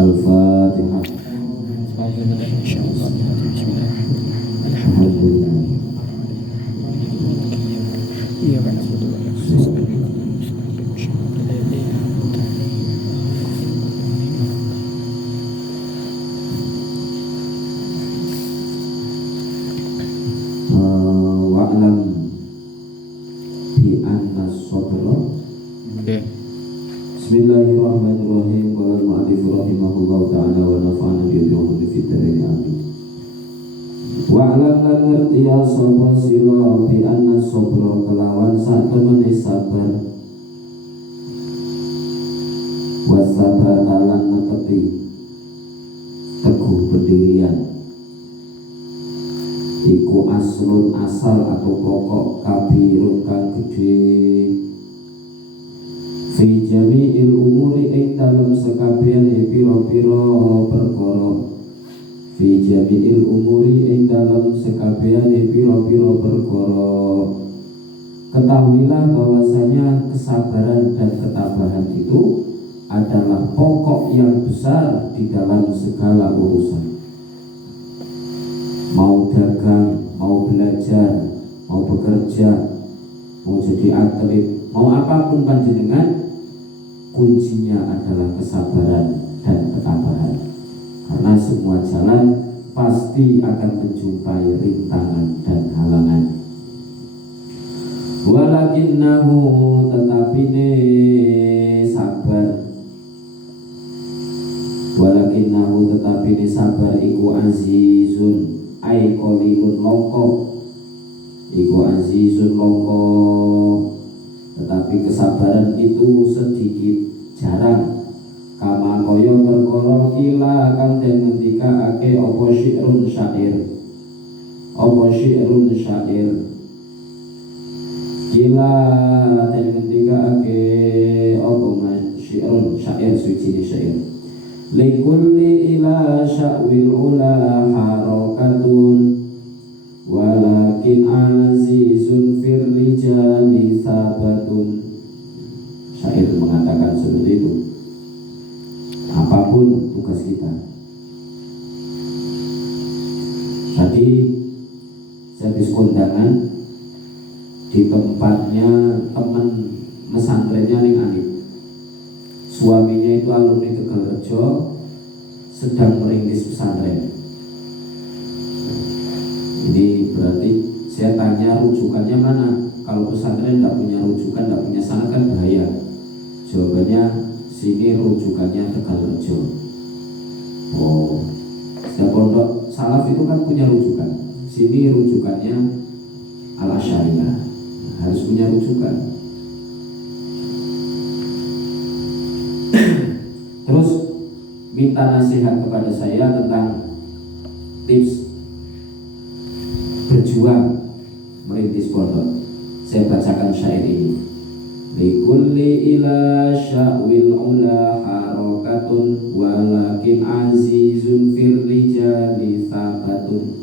Al-Fatihah. Alhamdulillah. Wa'lam bi anna sabra. Bismillahirrahmanirrahim. Qala al-mu'allif rahimahullahu ta'ala wa nafa'ana bi ulumi fid dharain amin. Wa'lam lan ngerti ya sapa sira bi anna sabra kelawan satemene sabar wasabatalan netepi teguh pendirian iku aslun asal atau pokok kabirun kang gedhe fi jami'il umuri ing dalem sekabehane pira-pira perkara fi jami'il umuri ing dalem sekabehane pira-pira perkara. Ketahuilah bahwasanya kesabaran dan ketabahan itu adalah pokok yang besar di dalam segala urusan. Mau dagang, mau belajar, mau bekerja, mau jadi atlet, mau apapun panjenengan, kuncinya adalah kesabaran dan ketabahan. Karena semua jalan pasti akan menjumpai rintangan dan halangan. Walakinnahu tetapi ne sabar. Walakinnahu tetapi ne sabar iku azizun ai qalilun longko. Iku azizun longko. Tetapi kesabaran itu sedikit jarang. Kama kaya perkara kila kang den ngendikake apa syi'run syair. Apa syi'run syair. Kila den ngendikake apa syi'run syair suci syair. Likulli ila sya'wil ula harakatun walakin azizun fir rijali sabatun. Syair mengatakan seperti itu. Apapun tugas kita. Tadi saya habis kondangan di tempatnya teman mesantrennya ning Anip. Suaminya itu alumni Tegalrejo, sedang merintis pesantren. Ini berarti saya tanya rujukannya mana? Kalau pesantren tidak punya rujukan, tidak punya sanad kan bahaya. Jawabannya sini rujukannya Tegalrejo. Oh, setiap pondok salaf itu kan punya rujukan. Sini rujukannya Al-Asy'ariyah. Harus punya rujukan. Terus minta nasihat kepada saya tentang tips berjuang merintis pondok. Saya bacakan syair ini. Likulli ila sya'wil ula harakatun walakin azizun fir rijali sabatun.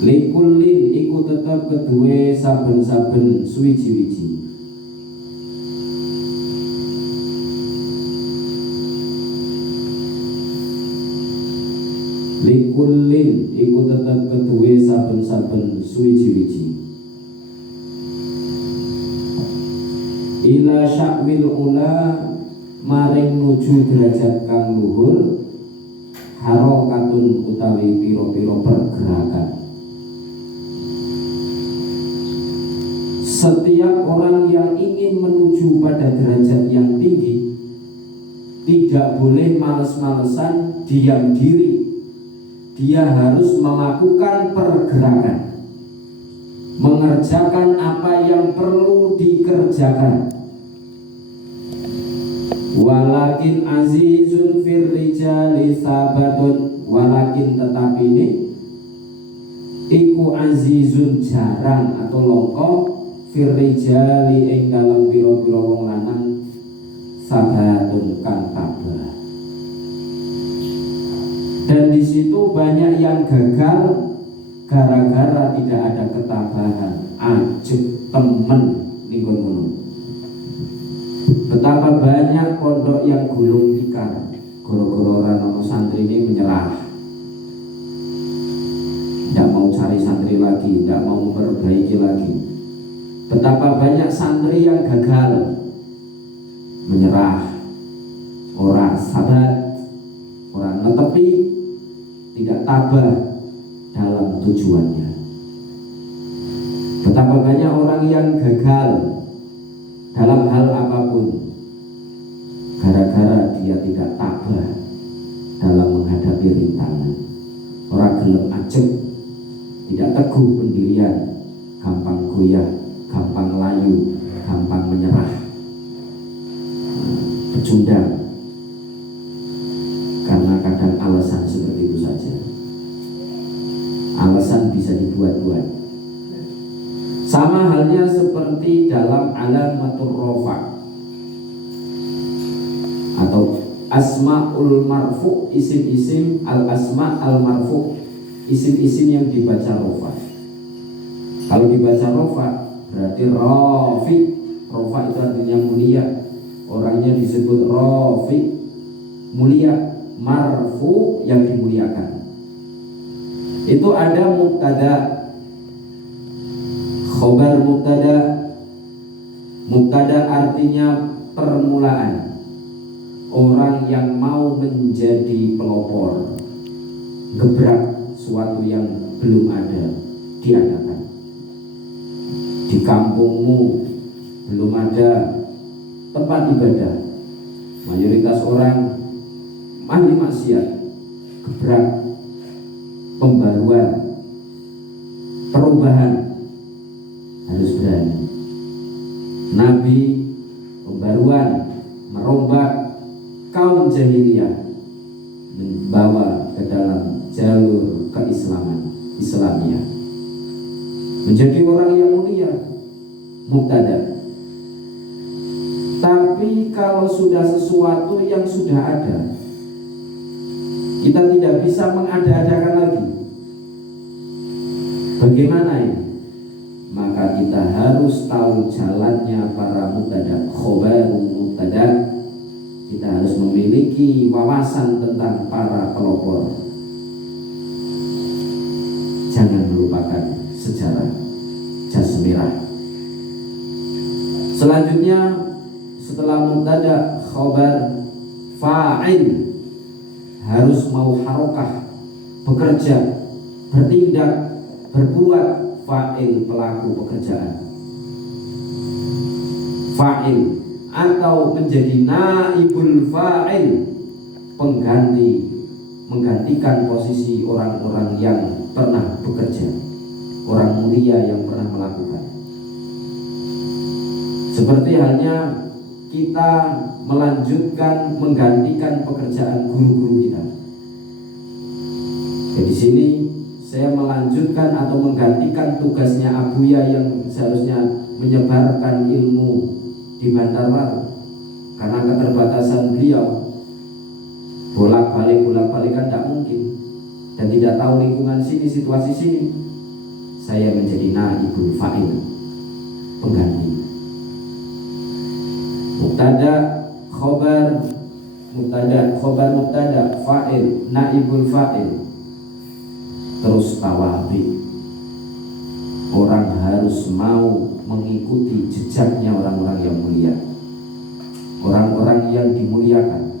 Likullin iku tetap kedue saben-saben suwiji-wiji. Likullin iku tetap kedue saben-saben suwiji-wiji. Ila sya'wil ula maring nuju derajat kang luhur harokatun utawi piro-piro pergerakan. Setiap orang yang ingin menuju pada derajat yang tinggi tidak boleh males-malesan diam diri. Dia harus melakukan pergerakan, mengerjakan apa yang perlu dikerjakan. Walakin azizun fir rijali sabatun. Walakin tetapi ini iku azizun jarang atau longko fir rijali ing dalam pira-pira wong lanang sabatun kang tabah. Dan di situ banyak yang gagal gara-gara tidak ada ketabahan. Ajek temen ninggon. Betapa banyak pondok yang gulung tikar, Goro-goro orang ono santri ini menyerah, tidak mau cari santri lagi, tidak mau memperbaiki lagi. Betapa banyak santri yang gagal, menyerah, orang sabar, orang netepi, tidak tabah dalam tujuannya. Betapa banyak orang yang gagal dalam hal apapun gara-gara dia tidak tabah dalam menghadapi rintangan. Orang gelem ajeg, tidak teguh pendirian, gampang goyah, gampang layu, gampang menyerah, pecundang, karena kadang alasan seperti itu saja. Alasan bisa dibuat-buat. Sama halnya seperti dalam alamatur rofa atau asmaul marfu, isim-isim al-asma al-marfu, isim-isim yang dibaca rofa. Kalau dibaca rofa berarti rofi. Rofa itu artinya mulia, orangnya disebut rofi, mulia. Marfu yang dimuliakan. Itu ada mubtada, khobar mubtada. Mubtada artinya permulaan, orang yang mau menjadi pelopor, gebrak suatu yang belum ada, diadakan. Di kampungmu belum ada tempat ibadah, mayoritas orang ahli maksiat, gebrak pembaruan, perubahan, harus berani. Nabi pembaruan, merombak kaum jahiliyah, membawa ke dalam jalur keislaman, Islamiyah, menjadi orang yang mulia, mubtada. Tapi kalau sudah sesuatu yang sudah ada, kita tidak bisa mengada-adakan lagi. Bagaimana ini? Maka kita harus tahu jalannya para mubtada, khobarul mubtada. Kita harus memiliki wawasan tentang para pelopor. Jangan melupakan sejarah jas merah. Selanjutnya setelah mubtada, khobar, fa'il harus mau harokah, bekerja, bertindak, berbuat. Fa'il pelaku pekerjaan, fa'il atau menjadi naibul fa'il, pengganti, menggantikan posisi orang-orang yang pernah bekerja, orang mulia yang pernah melakukan. Seperti halnya kita melanjutkan, menggantikan pekerjaan guru-guru kita. Di sini saya melanjutkan atau menggantikan tugasnya Abuya yang seharusnya menyebarkan ilmu di Bantarbaru. Karena keterbatasan beliau, bolak-balik kan tidak mungkin, dan tidak tahu lingkungan sini, situasi sini. Saya menjadi naibul fa'il, pengganti. Mubtada, khobar, mubtada, fa'il, naibul fa'il. Terus tawadhi, orang harus mau mengikuti jejaknya orang-orang yang mulia, orang-orang yang dimuliakan.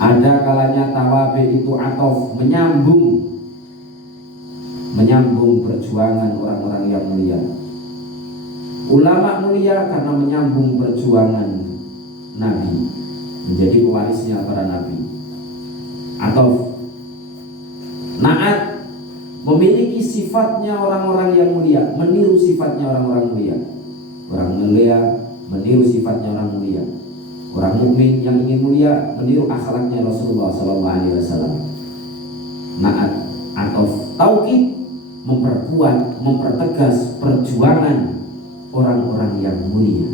Ada kalanya tawadhi itu atof, menyambung perjuangan orang-orang yang mulia. Ulama mulia karena menyambung perjuangan Nabi, menjadi pewarisnya para Nabi. Atof, naat, memiliki sifatnya orang-orang yang mulia, meniru sifatnya orang-orang mulia. Orang mulia meniru sifatnya orang mulia. Orang mukmin yang ingin mulia meniru akhlaknya Rasulullah SAW. Naat atau taukid, memperkuat, mempertegas perjuangan orang-orang yang mulia.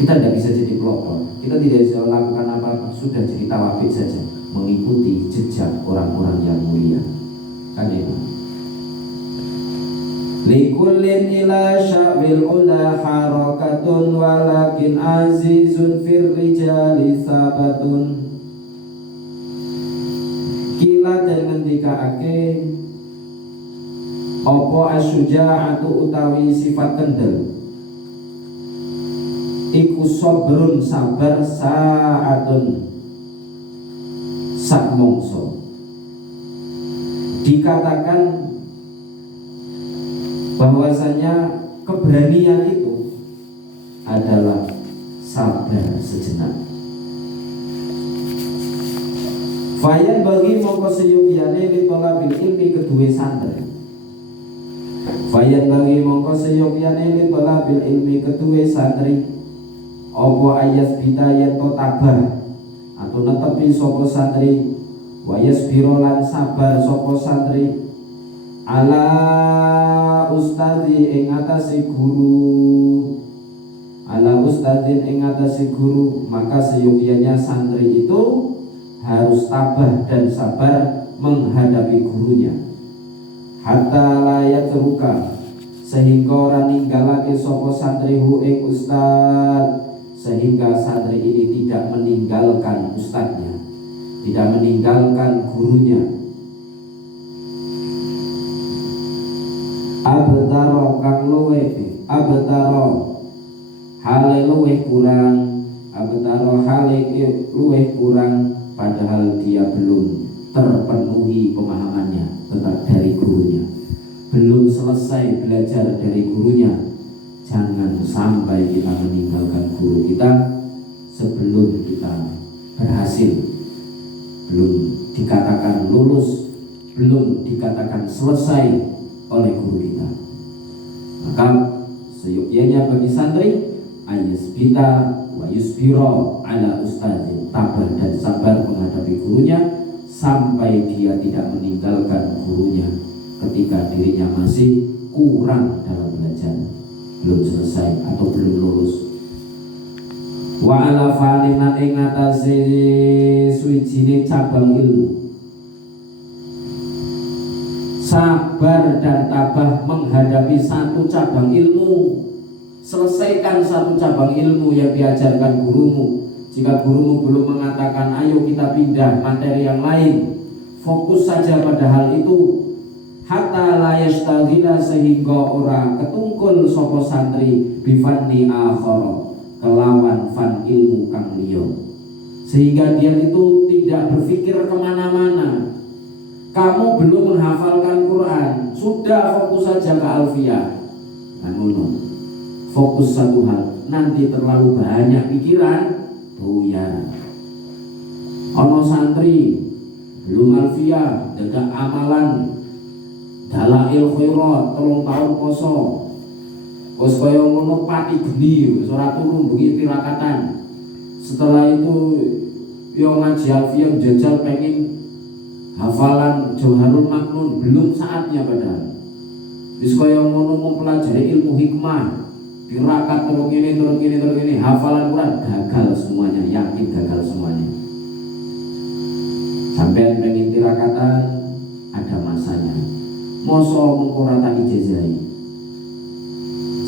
Kita tidak bisa jadi pelopor, kita tidak bisa melakukan apa-apa, sudah jadi tawafik saja, mengikuti jejak orang-orang yang mulia. Kan itu. kullin ila sya'wil ula harakatun walakin azizun fir rijali sabatun. Kila dan ngendikaake opo asyuja'atu utawi sifat kendel iku sabrun sabar sa'atun sak mongso. Dikatakan bahwasanya keberanian itu adalah sabar sejenak. Fayan bagi mongko seyogiyane litolabil ilmi kedue santri. Fayan bagi mongko seyogiyane litolabil ilmi kedue santri. Opo ayat bidayat to tabah atau netepi sopo santri, wayas birolan sabar sopo santri ala ustadi ing atase guru, ala ustadin ing atase guru, maka seyogianya santri itu harus tabah dan sabar menghadapi gurunya. Hatta layak teruka sehingga orang ninggalake sopo santri hu ing ustad, sehingga santri ini tidak meninggalkan ustadznya, tidak meninggalkan gurunya. Abtaro kang luweh, abtaro hale luweh kurang, abtaro hale luweh kurang, padahal dia belum terpenuhi pemahamannya tentang dari gurunya, belum selesai belajar dari gurunya. Jangan sampai kita meninggalkan guru kita sebelum kita berhasil, belum dikatakan lulus, belum dikatakan selesai oleh guru kita. Maka seyogyanya bagi santri ayasbita wa yusbiro ala ustadzin, tabah dan sabar menghadapi gurunya sampai dia tidak meninggalkan gurunya ketika dirinya masih kurang dalam belajar, belum selesai atau belum lulus. Wa ala falina ing atase suwijine cabang ilmu, sabar dan tabah menghadapi satu cabang ilmu. Selesaikan satu cabang ilmu yang diajarkan gurumu. Jika gurumu belum mengatakan ayo kita pindah materi yang lain, fokus saja pada hal itu. Hatta la yastaghila, sehingga orang ketungkul sapa santri bifanni akhara, kelawan fan ilmu kang liya, sehingga dia itu tidak berpikir kemana-mana. Kamu belum menghafalkan Quran, sudah fokus saja ke alfiyah. Fokus satu hal, nanti terlalu banyak pikiran, buyar. Ono santri belum alfiyah, dadak amalan dalail khairat 3 tahun poso, wis kaya ngono pati geni, wis ora turu bengi tirakatan. Setelah itu yo ngaji alfiyah, jajal pengen hafalan Jauharul Maknun, belum saatnya padahal. Wis kaya ngono mempelajari ilmu hikmah, tirakat terus ini, hafalan Quran gagal semuanya, yakin gagal semuanya. Sampai pengen tirakatan ada masanya. Moso mengkurata ijazai.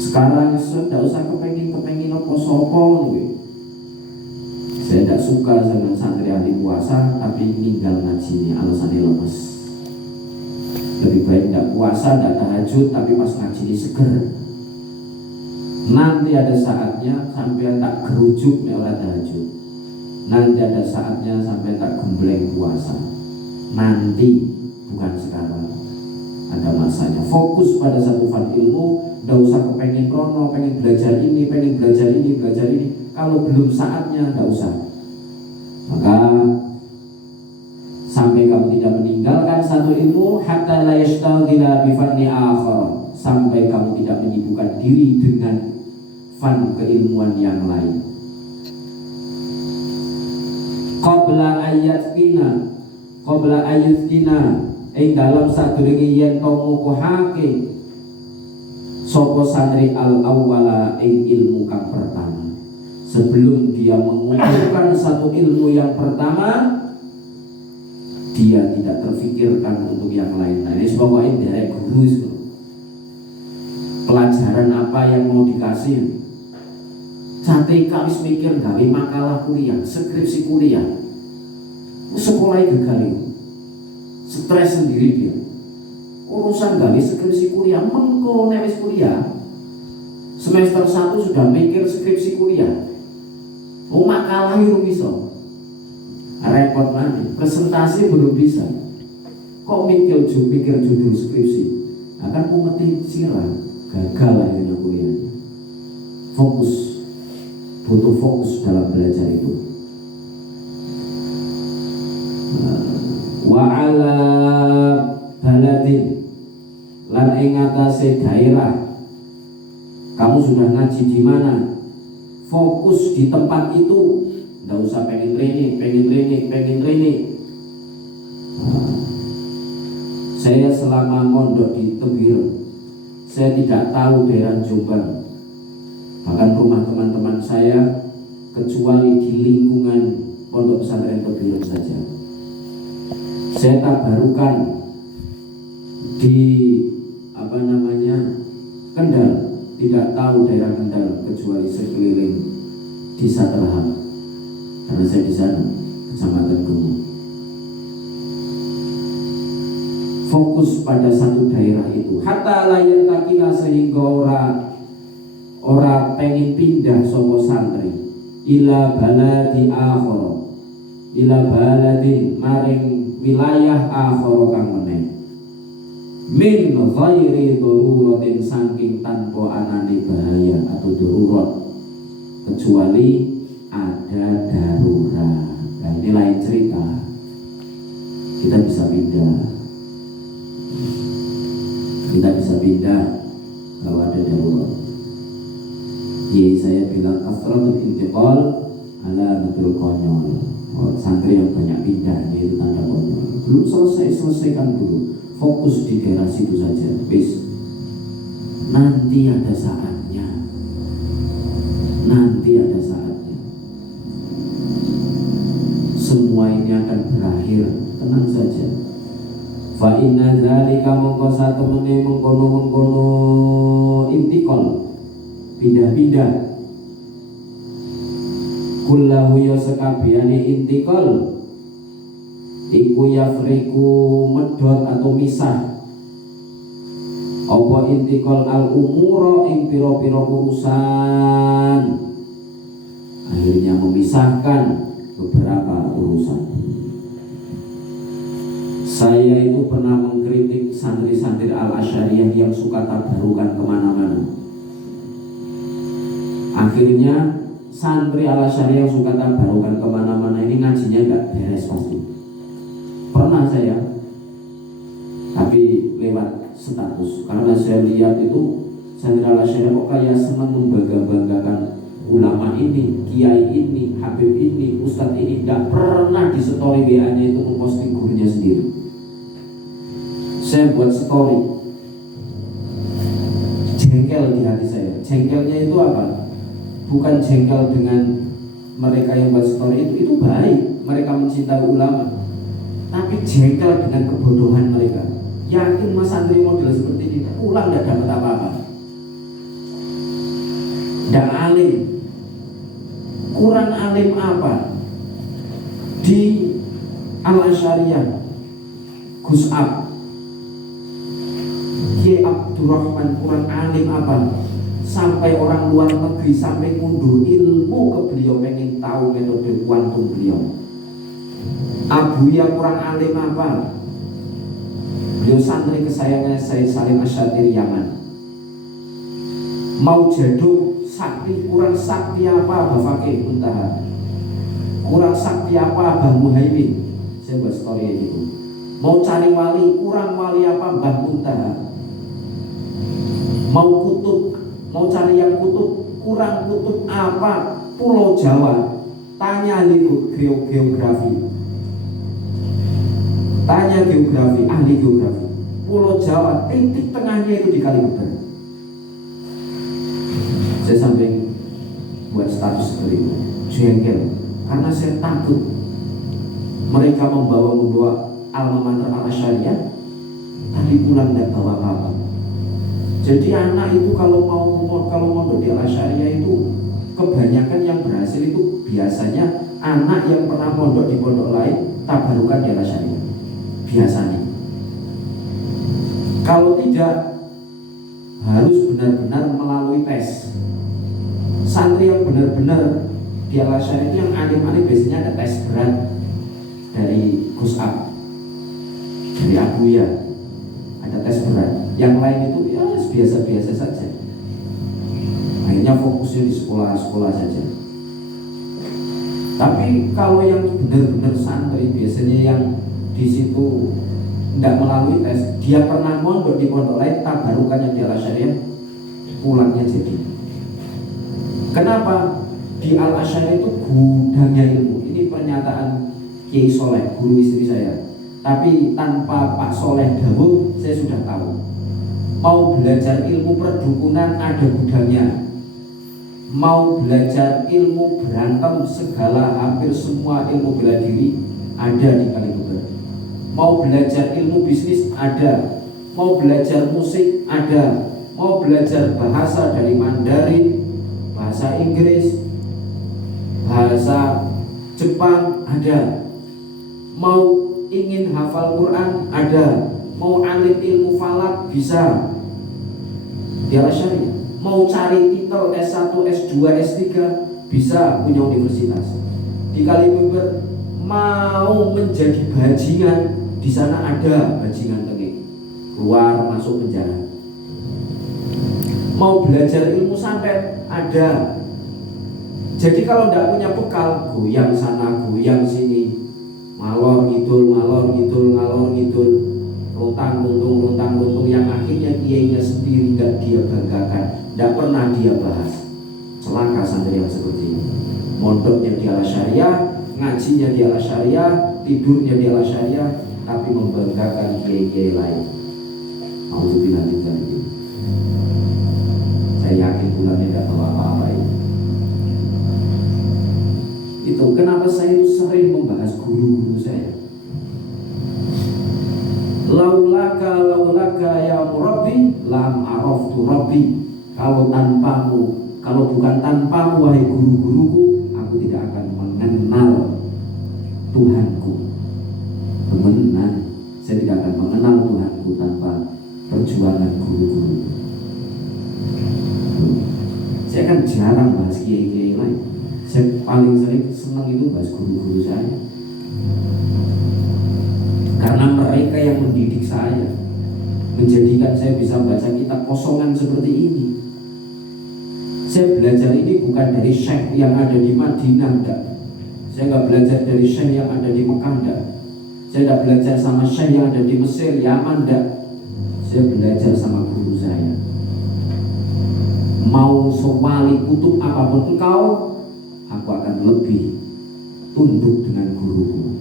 Sekarang sudah usah kepengin apa sopo. Saya tidak suka dengan santri ahli puasa tapi meninggal ngaji ini, alasannya lemes. Lebih baik tidak puasa, tidak tahajud, tapi pas ngaji ini seger. Nanti ada saatnya sampai tak gerujuk oleh tahajud. Nanti ada saatnya sampai tak gembleng puasa. Nanti, bukan sekarang. Ada masanya. Fokus pada satu fan ilmu, tidak usah kepengen krono, pengen belajar ini, belajar ini. Kalau belum saatnya, tidak usah. Maka sampai kamu tidak meninggalkan satu ilmu, hatta la yastaghila bi fanni akhar, sampai kamu tidak menyibukkan diri dengan fan keilmuan yang lain. Qabla ayatina ing dalam sadurunge yen to ngukuhake sapa santri al awwala ing ilmu kang pertama. Sebelum dia mengumpulkan satu ilmu yang pertama, dia tidak terfikirkan untuk yang lain. Nah, ini sebabnya dari guru itu. pelajaran apa yang mau dikasih. Jate wis mikir gawe makalah kuliah, skripsi kuliah. Sekolah gagal, stres sendiri dia. Urusan gawe skripsi kuliah, mengko nek wis kuliah semester 1 sudah mikir skripsi kuliah. Makalah itu bisa. Repot lagi, presentasi belum bisa. Kok mikir judul skripsi? Akan umeti sirah, gagal akhirnya kuliah. Fokus, butuh fokus dalam belajar itu. Wa ala baladin lan ing atase daerah. Kamu sudah ngaji di mana? Fokus di tempat itu. Nggak usah pengen training. Saya selama mondok di Tebir, saya tidak tahu daerah Jombang, bahkan rumah teman-teman saya, kecuali di lingkungan pondok pesantren Tebir saja. Saya tabarukan di Kendal, tidak tahu daerah Kendal kecuali sekeliling Desa Terham, karena saya di sana, Kecamatan Gumu. Fokus pada satu daerah itu. Hatta layan takila, sehingga ora pengen pindah sopo santri ila baladi akhara, ila baladi maring wilayah akhara kang meneh, min ghairi daruratin, saking tanpa anane bahaya atau darurat, kecuali ada darurat. Nah, ini lain cerita, kita bisa pindah kalau ada darurat. Jadi saya bilang kasratul intiqal ala betul konyol. Santri yang banyak pindah itu tanda konyol. Belum selesaikan dulu. Fokus di daerah situ saja. Bis. Nanti ada saatnya. Semua ini akan berakhir. Tenang saja. Fa inna dzalika mongko satemene mengkono intiqal, pindah-pindah, kullahu ya sekabehane intiqal iku yafriku medhot atau misah apa intiqal al umura ing pira-pira urusan, akhirnya memisahkan beberapa urusan. Saya itu pernah mengkritik santri-santri Al-Asy'ariyah yang suka tabarukan kemana-mana. Akhirnya santri Al-Asy'ariyah yang suka tabarukan kemana-mana ini ngajinya nggak beres pasti. Pernah saya, tapi lewat status, karena saya lihat itu santri Al-Asy'ariyah kok kayak senang membangga-banggakan ulama ini, kiai ini, habib ini, ustadz ini. Nggak pernah di story WA-nya itu memposting gurunya sendiri. Saya buat story, jengkel di hati saya. Jengkelnya itu apa? Bukan jengkel dengan mereka yang buat story itu baik, mereka mencintai ulama. Tapi jengkel dengan kebodohan mereka. Yakin mas santri model seperti ini pulang tidak dapat apa-apa, tidak alim, kurang alim apa? Di Al-Asy'ariyah Gus Kiai Abdurrahman kurang alim apa? Sampai orang luar negeri sampai ngunduh ilmu ke beliau, pengen tahu metode kuantum beliau. Abuya kurang alim apa? Beliau santri kesayangan saya Salim Asy-Syatiri Yaman. Mau jaduk sakti, kurang sakti apa Abah Fakih Muntaha, kurang sakti apa Abah Muhaimin. Saya buat story itu. Mau cari wali, kurang wali apa Mbah Muntaha. Mau kutub, mau cari yang kutub, kurang kutub apa Pulau Jawa. Tanya ahli geografi, tanya geografi, ahli geografi. Pulau Jawa, titik tengahnya itu di Kalimantan. Saya sampai buat status seperti itu, jengkel, karena saya takut mereka membawa alma mater Al-Asy'ariyah, tapi pulang tidak bawa apa-apa. Jadi anak itu kalau mondok di Al-Syariah itu kebanyakan yang berhasil itu biasanya anak yang pernah mondok di pondok lain tabarukan di Al-Syariah biasanya. Kalau tidak, harus benar-benar melalui tes. Santri yang benar-benar di Al-Syariah itu yang alim-alim biasanya ada tes berat dari Gus Ab, dari Abuya, ada tes berat. Yang lain itu ya biasa-biasa saja. Akhirnya fokusnya di sekolah-sekolah saja. Tapi kalau yang benar-benar santri biasanya yang di situ tidak melalui tes, dia pernah mondok di pondok lain, tabarukannya di Al-Syariah, pulangnya jadi. Kenapa? Di Al-Syariah itu gudangnya ilmu. Ini pernyataan Kiai Soleh, guru istri saya. Tapi tanpa Pak Soleh dahulu, saya sudah tahu. Mau belajar ilmu perdukunan ada gudangnya. Mau belajar ilmu berantem segala hampir semua ilmu bela diri ada di Kalibuber. Mau belajar ilmu bisnis ada. Mau belajar musik ada. Mau belajar bahasa dari Mandarin, bahasa Inggris, bahasa Jepang ada. Mau ingin hafal Quran ada. Mau alim ilmu falak bisa di Al-Syariah. Mau cari titel S1, S2, S3 bisa, punya universitas. Di Kalibuber mau menjadi bajingan, di sana ada bajingan tengik, keluar masuk penjara. Mau belajar ilmu santet ada. Jadi kalau tidak punya bekal, goyang sana, goyang sini, ngalor ngidul, lontang luntung yang akhirnya kiainya sendiri tidak dia banggakan, tidak pernah dia bahas. Celaka santri yang seperti ini. Mondoknya di Al-Syariah, ngajinya di Al-Syariah, tidurnya di Al-Syariah, tapi membanggakan kiai-kiai lain. Alhamdulillah ini. Saya yakin bulannya tidak tahu apa-apa ini. Itu kenapa saya itu sering membahas guru-guru saya. Laulaka ya Rabbi lam araftu Rabbi. Kalau bukan tanpamu wahai guru-guruku, aku tidak akan mengenal Tuhanku. Benar, saya tidak akan mengenal Tuhanku tanpa perjuangan guru-guru. Saya kan jarang bahas kiai-kiai lain. Saya paling sering senang itu bahas guru-guru saya. Karena mereka yang mendidik saya, menjadikan saya bisa baca kitab kosongan seperti ini. Saya belajar ini bukan dari syekh yang ada di Madinah, enggak. Saya nggak belajar dari syekh yang ada di Mekah, enggak. Saya nggak belajar sama syekh yang ada di Mesir, Yaman, enggak. Saya belajar sama guru saya. Mau sewali kutub apapun engkau, aku akan lebih tunduk dengan guruku.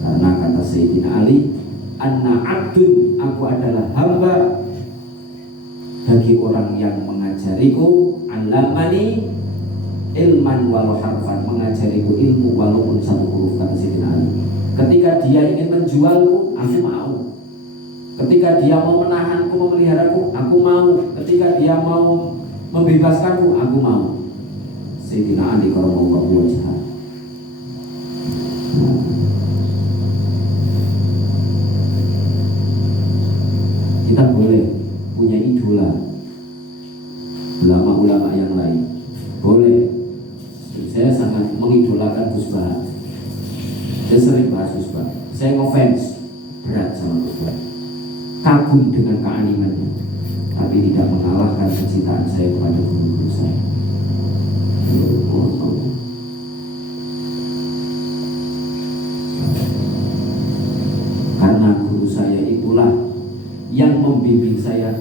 Karena kata Sayyidina Ali, anna abdun, aku adalah hamba bagi orang yang mengajariku, alamani ilman walau harfan, mengajariku ilmu walaupun satu huruf, kata Sayyidina Ali. Ketika dia ingin menjualku, aku mau. Ketika dia mau menahanku, memeliharaku, aku mau. Ketika dia mau membebaskanku, aku mau. Sayyidina Ali karramallahu wajhahu. Kita boleh punya idola ulama-ulama yang lain, boleh. Saya sangat mengidolakan Gus Bah. Saya sering bahas Gus Bah. Saya ngefans berat sama Gus Bah, kagum dengan keanimannya, tapi tidak mengalahkan kecintaan saya kepada guru-guru saya. Karena guru saya itulah yang membimbing saya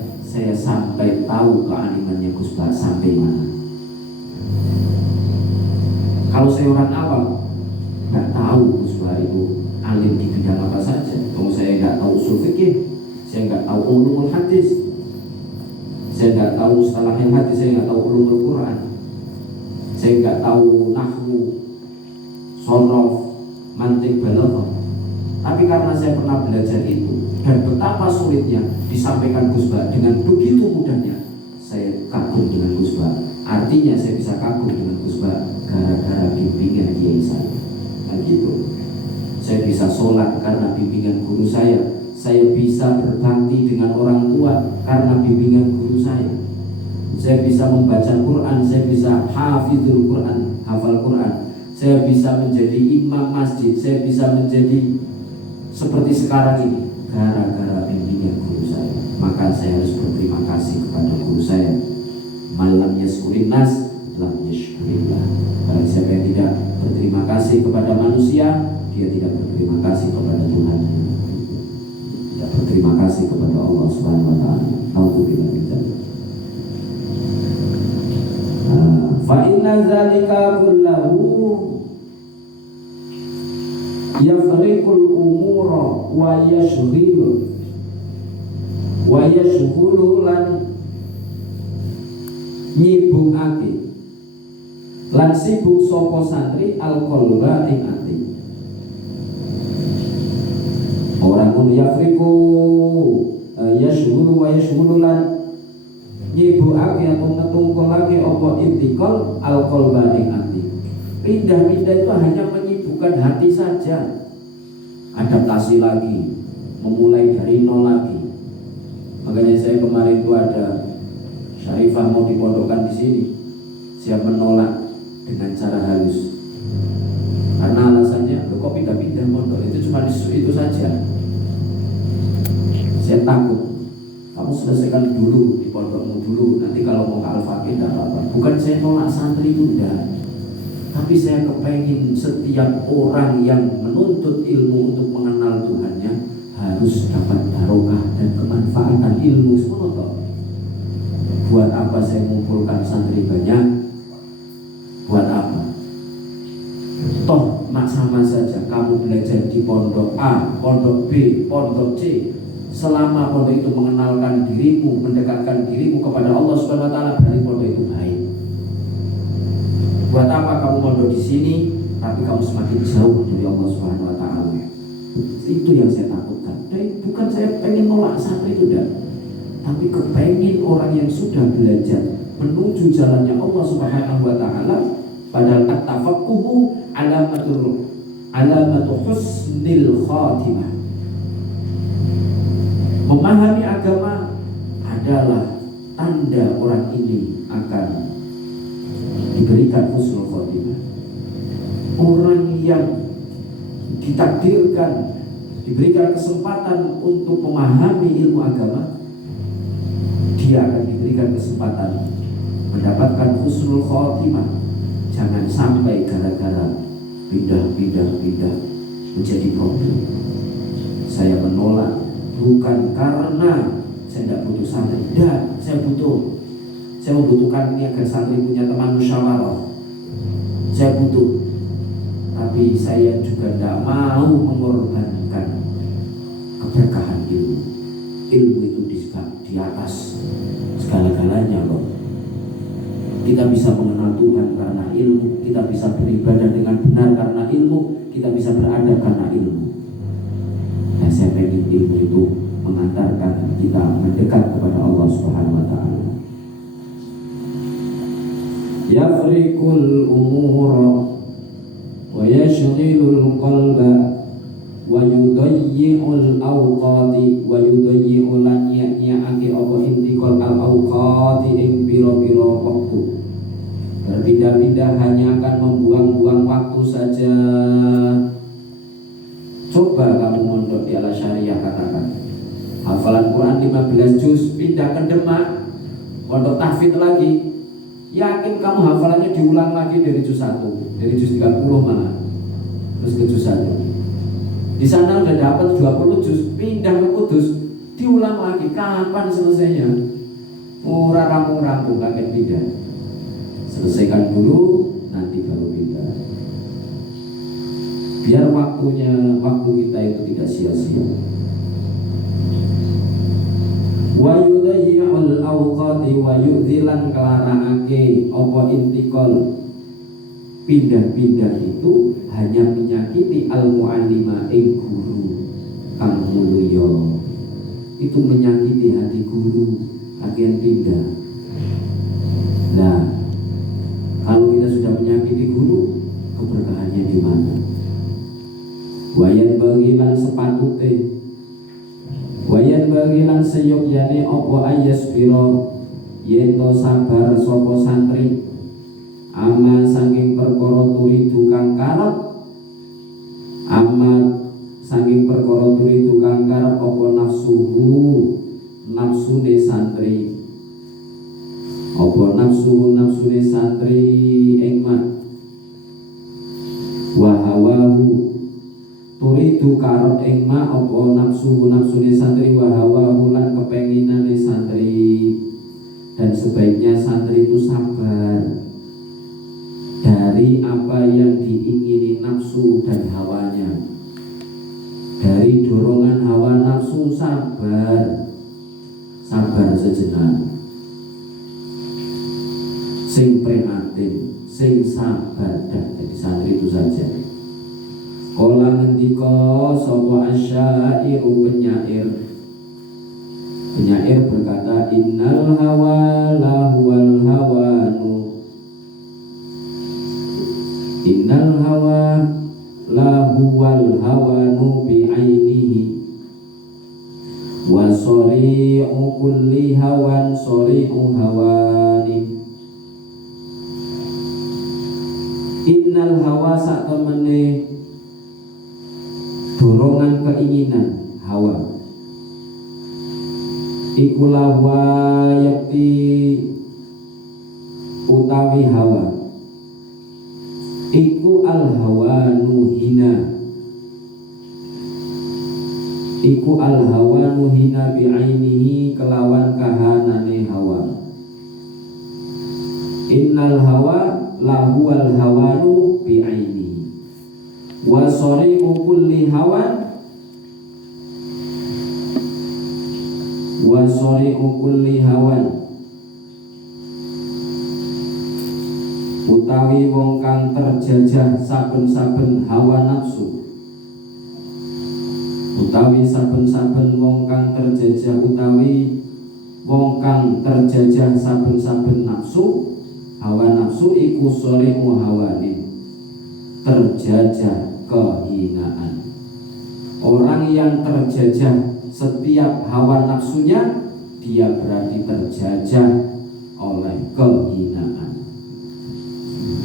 sampai tahu keanimannya Gus Bah sampai mana. Kalau saya orang awam, nggak tahu Gus Bah itu alim di bidang apa saja. Kalau saya nggak tahu usul fikih, saya nggak tahu ulumul hadis, saya nggak tahu mustalahil hadis, saya nggak tahu ulumul Quran, saya nggak tahu nahwu, shorof, mantiq, balaghah. Tapi karena saya pernah belajar itu, dan betapa sulitnya disampaikan Gus Ba dengan begitu mudahnya, saya kagum dengan Gus Ba. Artinya saya bisa kagum dengan Gus Ba gara-gara bimbingan kiai saya. Kan gitu. Saya bisa sholat karena bimbingan guru saya. Saya bisa berbakti dengan orang tua karena bimbingan guru saya. Saya bisa membaca Quran, saya bisa hafizul Quran, hafal Quran. Saya bisa menjadi imam masjid, saya bisa menjadi seperti sekarang ini gara-gara bimbingan guru saya. Maka saya harus berterima kasih kepada guru saya. Malam yaskurin nas, lam yashkurillah. Barang siapa yang tidak berterima kasih kepada manusia, dia tidak berterima kasih kepada Tuhan. Tidak berterima kasih kepada Allah Subhanahu wa taala. Alhamdulillah. Fa inna dzalika kullahu yafriqul umura wa yashghulu lan nyibukake lan sibuk sapa santri al-qalba ing ati. Orang pun yafriqu yashghulu wa yashghulu lan nyibukake atau ngetungkolake apa intikal al-qalba ing ati. Pindah-pindah itu hanya menyibukkan hati saja. Adaptasi lagi, memulai dari nol lagi. Makanya saya kemarin itu ada Syarifah mau dipondokkan di sini, siap menolak dengan cara halus. Karena alasannya, lo kok pindah-pindah mondok, itu cuma itu saja. Saya takut, kamu selesaikan dulu di pondokmu dulu, nanti kalau mau ke Al-Faqih tidak apa-apa. Bukan saya nolak santri itu enggak, tapi saya kepengen setiap orang yang menuntut ilmu untuk mengenal Tuhannya harus dapat barokah dan kemanfaatan ilmu semua. Buat apa saya mengumpulkan santri banyak? Buat apa? Toh sama saja kamu belajar di pondok A, pondok B, pondok C. Selama pondok itu mengenalkan dirimu, mendekatkan dirimu kepada Allah Subhanahu wa taala, berarti pondok itu baik. Buat apa kamu mondok di sini tapi kamu semakin jauh dari Allah Subhanahu wa taala? Itu yang saya takutkan. Dan bukan saya pengen nolak santri itu enggak, tapi kepengen orang yang sudah belajar menuju jalannya Allah Subhanahu wa taala. Padahal at-tafaqquhu alamatu husnil khatimah. Memahami agama adalah tanda orang ini akan diberikan husnul khatimah. Orang yang ditakdirkan diberikan kesempatan untuk memahami ilmu agama, dia akan diberikan kesempatan mendapatkan husnul khatimah. Jangan sampai gara-gara pindah menjadi problem. Saya menolak bukan karena saya tidak butuh santri, tidak, saya membutuhkan ini agar santri punya teman musyawarah. Saya butuh, tapi saya juga tidak mau mengorbankan keberkahan ilmu. Ilmu itu di atas segala-galanya loh. Kita bisa mengenal Tuhan karena ilmu, kita bisa beribadah dengan benar karena ilmu, kita bisa beradab karena ilmu. Dan saya ingin ilmu itu mengantarkan kita mendekat kepada Allah Subhanahu wa taala. Yafriqul umura wa yashghilul qalba wa yudayyi'ul awqati wa yudayyi'ul lanya'aki apa intiqal al awqati ing pira-pira waktu. Berpindah-pindah hanya akan membuang-buang waktu saja. Coba kamu mondok di Al-Syariah, katakan hafalan Quran 15 juz, pindah ke Demak mondok tahfidz lagi, yakin kamu hafalannya diulang lagi dari juz 1, dari juz 30 malah terus ke juz 1. Di sana udah dapat 20 juz, pindah ke Kudus diulang lagi. Kapan selesainya? Murah rampung-rampung, kaget pindah. Selesaikan dulu, nanti baru pindah. Biar waktu kita itu tidak sia-sia. Wa yudayyi'ul awqati wa yu'dzilan kelarangake apa intikal. Pindah-pindah itu hanya menyakiti al-mu'allima ing guru. kang mulya. Itu menyakiti hati guru, akhirnya pindah. Nah, kalau kita sudah menyakiti guru, keberkahannya di mana? Wayan bagilan sepatute, wayan bagilan seyogyane opo ayas biro, yento sabar sopo santri, ama saking perkara turidu kang karep, ama saking perkara turidu kang karep opo nafsune santri, opo nafsune santri engmat, wahawahu turidu karep engma opo nafsune santri, wahawahu lan kepenginane santri. Dan sebaiknya santri itu sabar dari apa yang diingini nafsu dan hawanya, dari dorongan hawa nafsu. Sabar sejenak, sing prihatin, sing sabar, dan jadi santri itu saja. Kala ngendika sapa asyairu penyair berkata, innal hawa lahuwal hawanu, innal hawa lahuwal hawanu bi'ainihi, wa sari'u kulli hawan sari'u hawani. Innal hawa sak temene dorongan keinginan hawa iku lawa yakti utawi hawa iku al hawa nuhina, iku al hawa nuhina bi'ainihi kelawan kahanane hawa. Innal hawa lahu al hawanu bi'ainihi wa sari'u kulli hawan wa sari'u kulli hawan utawi wong kang terjajah saben-saben hawa nafsu, utawi saben-saben wong kang terjajah, utawi wong kang terjajah saben-saben nafsu, hawa nafsu iku sari'u hawani, terjajah kehinaan. Orang yang terjajah setiap hawa nafsunya, dia berarti terjajah oleh kehinaan.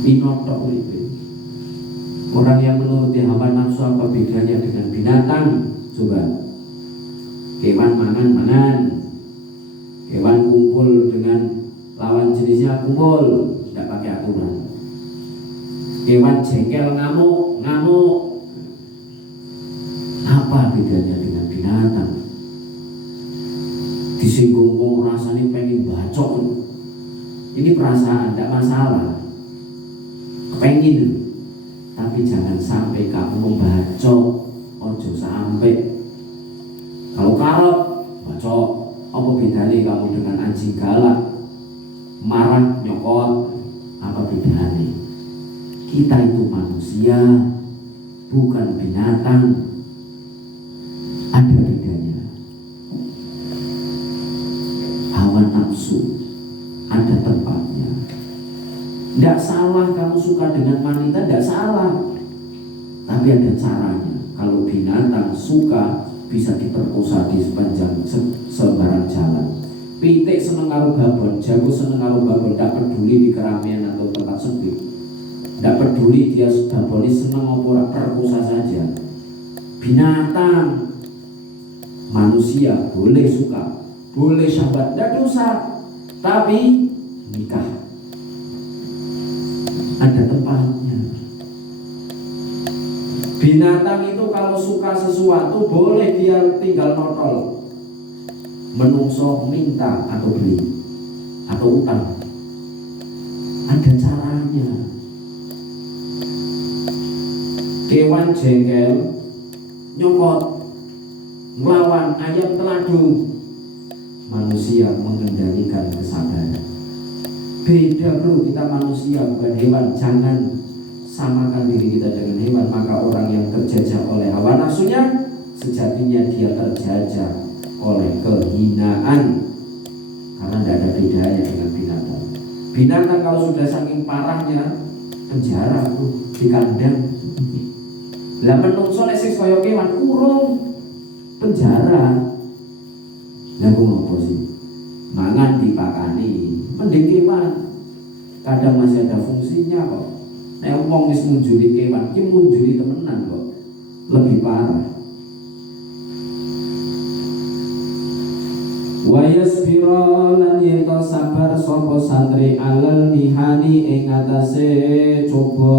Binoto uripe. Orang yang menuruti hawa nafsu apa bedanya dengan binatang? Coba. Hewan mangan, hewan kumpul dengan lawan jenisnya kumpul, tidak pakai aturan. Hewan jengkel ngamuk. Apa bedanya dengan binatang? Disinggung wong rasanya pengen bacok, ini perasaan, tidak masalah. Pengen, tapi jangan sampai kamu membacok. Ojo sampai. Kalau karep bacok, apa bedanya kamu dengan anjing galak, marah, nyokot? Apa bedanya? Kita itu manusia, bukan binatang. Ada bedanya. Hawa nafsu ada tempatnya. Tidak salah kamu suka dengan wanita, tidak salah. Tapi ada caranya. Kalau binatang suka bisa diperkosa di sepanjang sembarang jalan. Pitik seneng karo babon, jago seneng karo babon, tidak peduli di keramaian atau tempat sepi. Tidak peduli dia baboni seneng maupun perkosa saja. Binatang, manusia boleh suka, boleh sahabat, tidak dosa. Tapi nikah ada tempatnya. Binatang itu kalau suka sesuatu boleh dia tinggal notol. Menungso minta atau beli atau utang, ada caranya. Kewan jengkel nyokot melawan ayam teladung, manusia mengendalikan kesabaran. Beda bro, kita manusia bukan hewan. Jangan samakan diri kita dengan hewan. Maka orang yang terjajah oleh hawa nafsunya sejatinya dia terjajah oleh kehinaan, karena tidak ada bedanya dengan binatang. Binatang kalau sudah saking parahnya penjara tuh di kandang. Lah menungso nek sing kaya kewan kurung penjara. Lah ngopo sih? Mangan dipakani, mending kewan. Kadang masih ada fungsinya kok. Nek wong wis munjuli kewan, ki munjuli temenan kok. Lebih parah. Wa yasbira lan yata sabar sapa santri alal mihani ing atase coba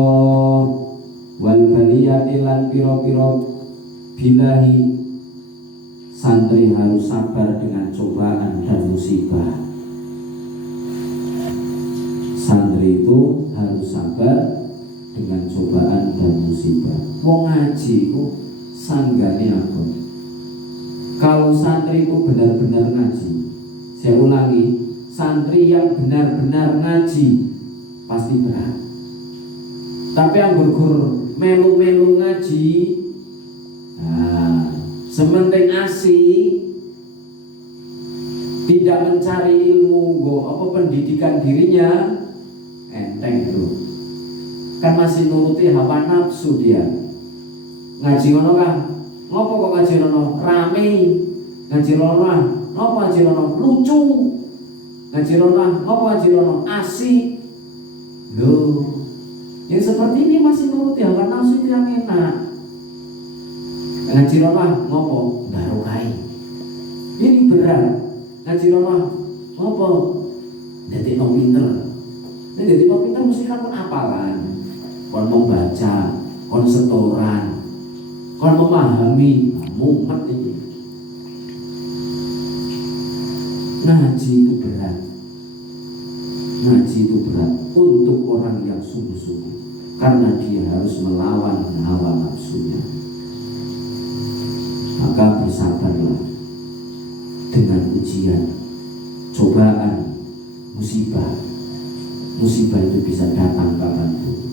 wal baliyati lan pira-pira bilahi. Santri harus sabar dengan cobaan dan musibah. Santri itu harus sabar dengan cobaan dan musibah. Wong ngaji ku sanggane apa? Kalau santri itu benar-benar ngaji, saya ulangi, santri yang benar-benar ngaji pasti berat. Tapi yang bergur melu-melu ngaji, nah, sementing asih, tidak mencari ilmu, apa pendidikan dirinya, enteng tuh. Kan masih nuruti hawa nafsu dia. Ngaji ngono kan? Ngopo kok ngaji ngono? Rame. Ngaji ngono, ngopo ngaji ngono? Lucu. Ngaji ngono, ngopo ngaji ngono? Asik. Loh, yang seperti ini masih nuruti hawa nafsu itu yang enak. Ngaji ngono, ngopo? Barokai. Ini berat. Ngaji ngono, ngopo? Jadi no pinter. Jadi no pinter mesti kan apalan. Kon mau baca, kon setoran, kon memahami, mumet ini. Ngaji itu berat. Ngaji itu berat untuk orang yang sungguh-sungguh, karena dia harus melawan hawa nafsunya. Maka bersabarlah dengan ujian, cobaan, musibah. Musibah itu bisa datang kapanpun.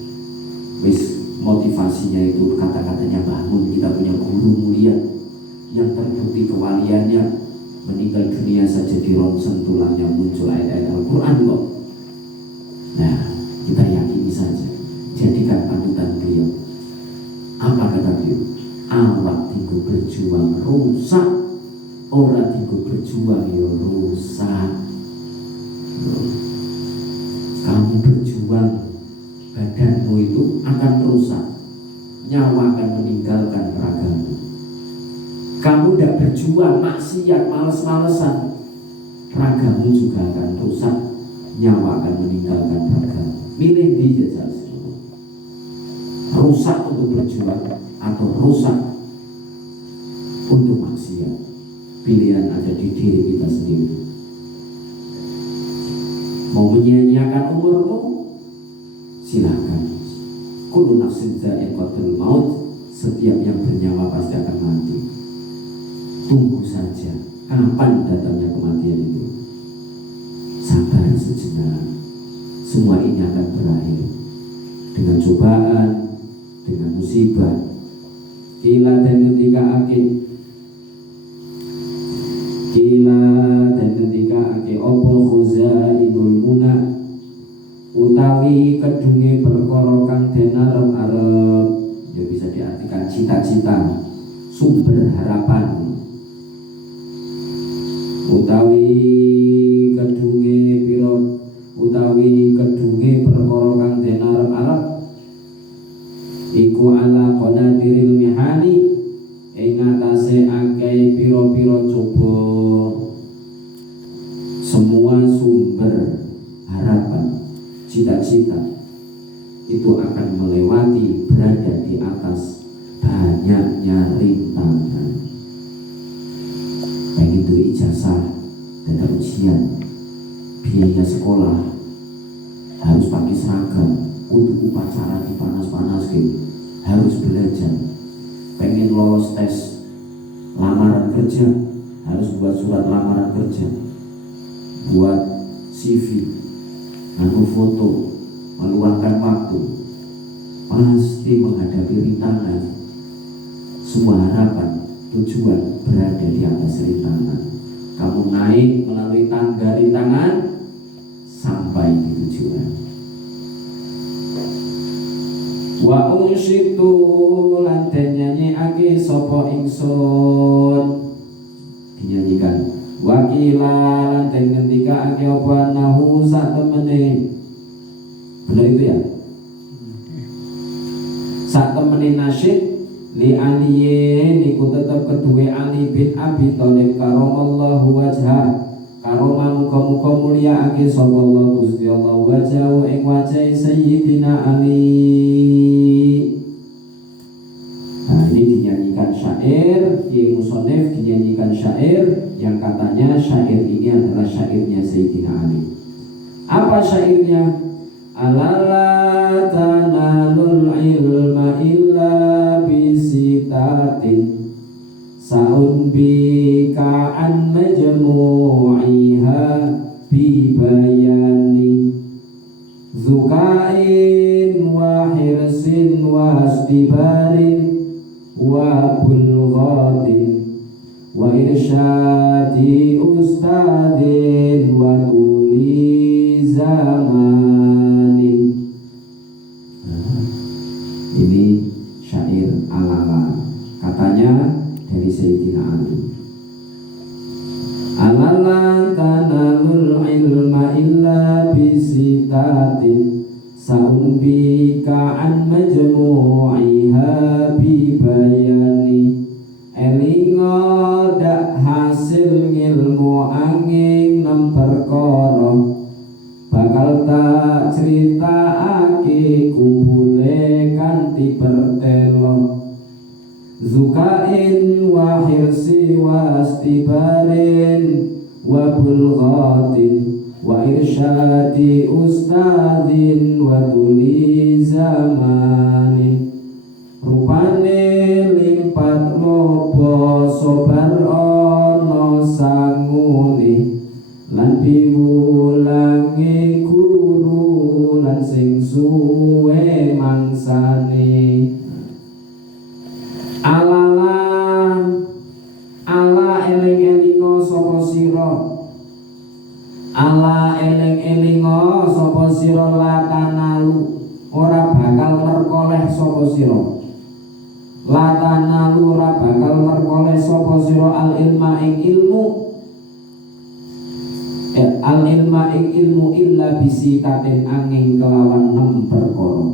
Wis motivasinya itu kata-katanya bangun. Kita punya guru mulia yang terbukti kewaliannya, meninggal dunia saja di ronsen tulangnya muncul ayat-ayat Al-Quran kok. Nah, kita yakini saja, jadikan panutan beliau. Apa kata beliau? Awak tinggu berjuang rusak, orang tinggu berjuang ya rusak. Kamu berjuang, badanmu itu akan rusak, nyawa akan meninggalkan ragamu. Kamu tidak berjuang, maksiat, males-malesan, ragamu juga akan rusak, nyawa akan meninggalkan ragamu. Milih dia saja. Rusak untuk berjuang atau rusak untuk maksiat. Pilihan ada di diri kita sendiri. Mau menyia-nyiakan umurmu, silakan. Kullu nafsin dha'iqatul maut. Setiap yang bernyawa pasti akan mati. Tunggu saja kapan datangnya kematian itu. Sabar sejenak. Semua ini akan berakhir dengan cobaan, dengan musibah. Kila dan ketika opo khuzainul muna utawi kedunge perkara kang den arep-arep, ya bisa diartikan cita-cita, sumber harapan. Utawi kedunge perkara kang den arep-arep iku ala qadadiril mihani ing atase akeh pira-pira coba. Semua sumber harapan, cita-cita itu akan melewati, berada di atas banyaknya rintangan. Baik itu ijazah, dan ujian, biaya sekolah, harus pakai seragam, untuk upacara di panas-panas gitu, harus belajar. Pengen lolos tes lamaran kerja, harus buat surat lamaran kerja, buat CV, lalu foto, meluangkan waktu, pasti menghadapi rintangan. Semua harapan tujuan berada di atas rintangan. Kamu naik melalui tangga rintangan sampai di tujuan. Wa unsyitu lan den nyanyekake sapa ingsun, dinyanyikan. Wakila lan den ngendikake apa nahu sak temene. Benar itu ya? Sak temene nasyid li aliyin iku tetep kedue Ali bin Abi Thalib karamallahu wajha, karoma muga-muga mulyaake sapa Allah Gusti Allah wajahu ing wajahe Sayyidina Ali. Nah, ini dinyanyikan syair, di musonef dinyanyikan syair yang katanya syair ini adalah syairnya Sayyidina Ali. Apa syairnya? Alala tanalul ilma illa bisitatin sa'unbika an majmu'iha bibayani zukain wa hirsin wa istibarin wa bulghatin wa irsyadi ustadin wa tuli zaman. Ini syair Alala, katanya dari Sayyidina Ali. Alala tanalul ilma illa bisitatin sa'unbika an majmu'iha bibayani. Elingo dak hasil ngilmu angin nem perkara bakal tak critakake kumpule kanthi pertelo. Zukain wa hirsi wa istibarin wa bulghatin wa irsyadi ustadin wa tuli zamani. Rupane limpat lobo sobar ono sangune lan piwulange guru lan sing suwe mangsane. Alala ala eling-elingo sapa sira, ala eling-elingo sapa sira latanalu ora bakal merkoleh sapa sira, latanalu ora bakal merkoleh sapa sira al ilma ing ilmu, al ilma ing ilmu illa bisitatin angin kelawan 6 perkara.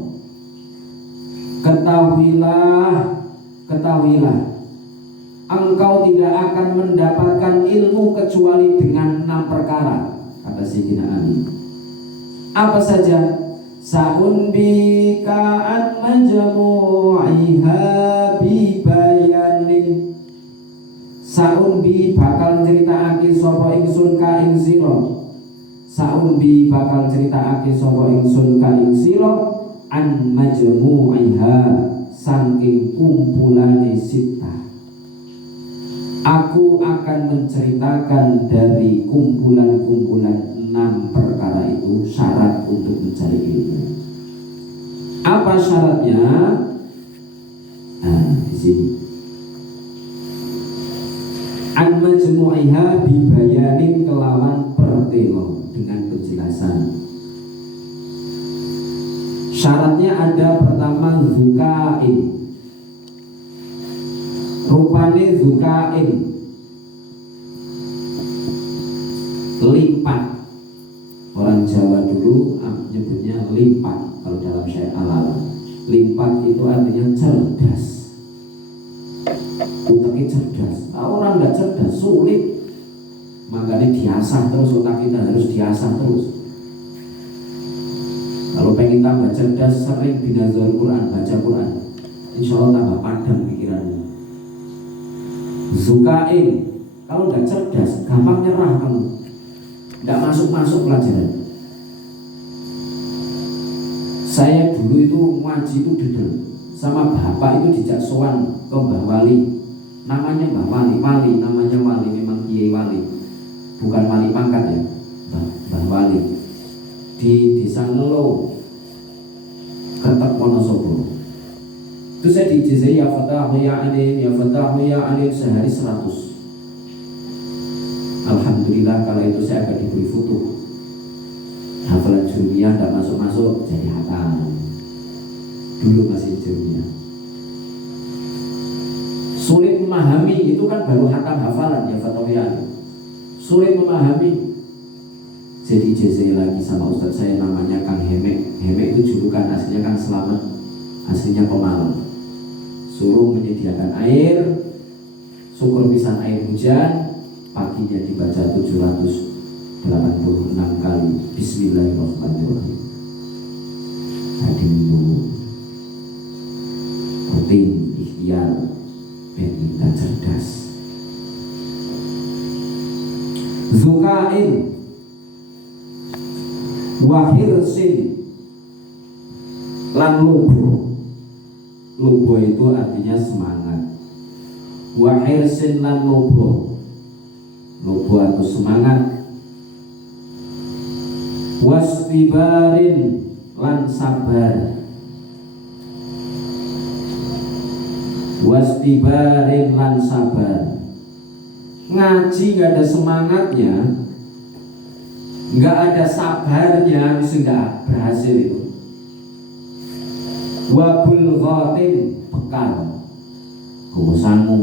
Ketahuilah, engkau tidak akan mendapatkan ilmu kecuali dengan 6 perkara, kata Sayyidina Ali. Apa saja? Sa'unbika an majmu'iha bibayanin. Sa'unbi bakal ceritakake sapa ingsun ka ing sira. Sa'unbi bakal ceritakake sapa ingsun ka ing sira an majmu'iha saking kumpulane sita. Aku akan menceritakan dari kumpulan-kumpulan 6 perkara itu syarat untuk mencari ilmu. Apa syaratnya? Nah, di sini. An majmu'iha bibayanin kelawan pertelo dengan penjelasan. Syaratnya ada pertama zukain. Rupane zukain limpat. Orang Jawa dulu menyebutnya limpat. Kalau dalam syair Alala, limpat itu artinya cerdas. Otaknya cerdas. Orang nggak cerdas sulit. Makanya diasah terus, otak kita harus diasah terus. Kalau pengen tambah cerdas, sering binazar Quran, baca Quran, insya Allah tambah padam pikirannya. Zukain, kalau nggak cerdas, gampang nyerah kamu, nggak masuk pelajaran. Saya dulu itu ngaji itu duduk sama bapak itu dijak sowan ke Mbah Wali, namanya Mbah Wali, namanya Wali, memang Kiai Wali, bukan wali pangkat ya, Mbah Wali. Di Desa Ngelo, Kertek Wonosobo. Itu Itu saya diijazah ya Fatahu ya Alim, ya Fatahu ya Alim sehari 100. Alhamdulillah kalau itu saya akan diberi foto. Hafalan jurumiyah tidak masuk-masuk jadi hatam. Dulu masih jurumiyah. Sulit memahami itu kan baru hatam hafalan ya Fatahu ya Alim. Sulit memahami. Jadi ijazah lagi sama ustadz saya namanya Kang Hemek. Hemek itu julukan aslinya Kang Selamat, aslinya Pemalang. Suruh menyediakan air, syukur pisan air hujan, paginya dibaca 786 kali Bismillahirrahmanirrahim. Tadi minum rutin ikhtiar ben kita cerdas. Zukain wahirsin lan lubu. Lubo itu artinya semangat. Wahirsin lan lubo. Lubo atau semangat. Wasbibarin lan sabar. Wasbibarin lan sabar. Ngaji gak ada semangatnya, gak ada sabarnya, sudah berhasil itu. Wabul ghatin bekal kebosanmu.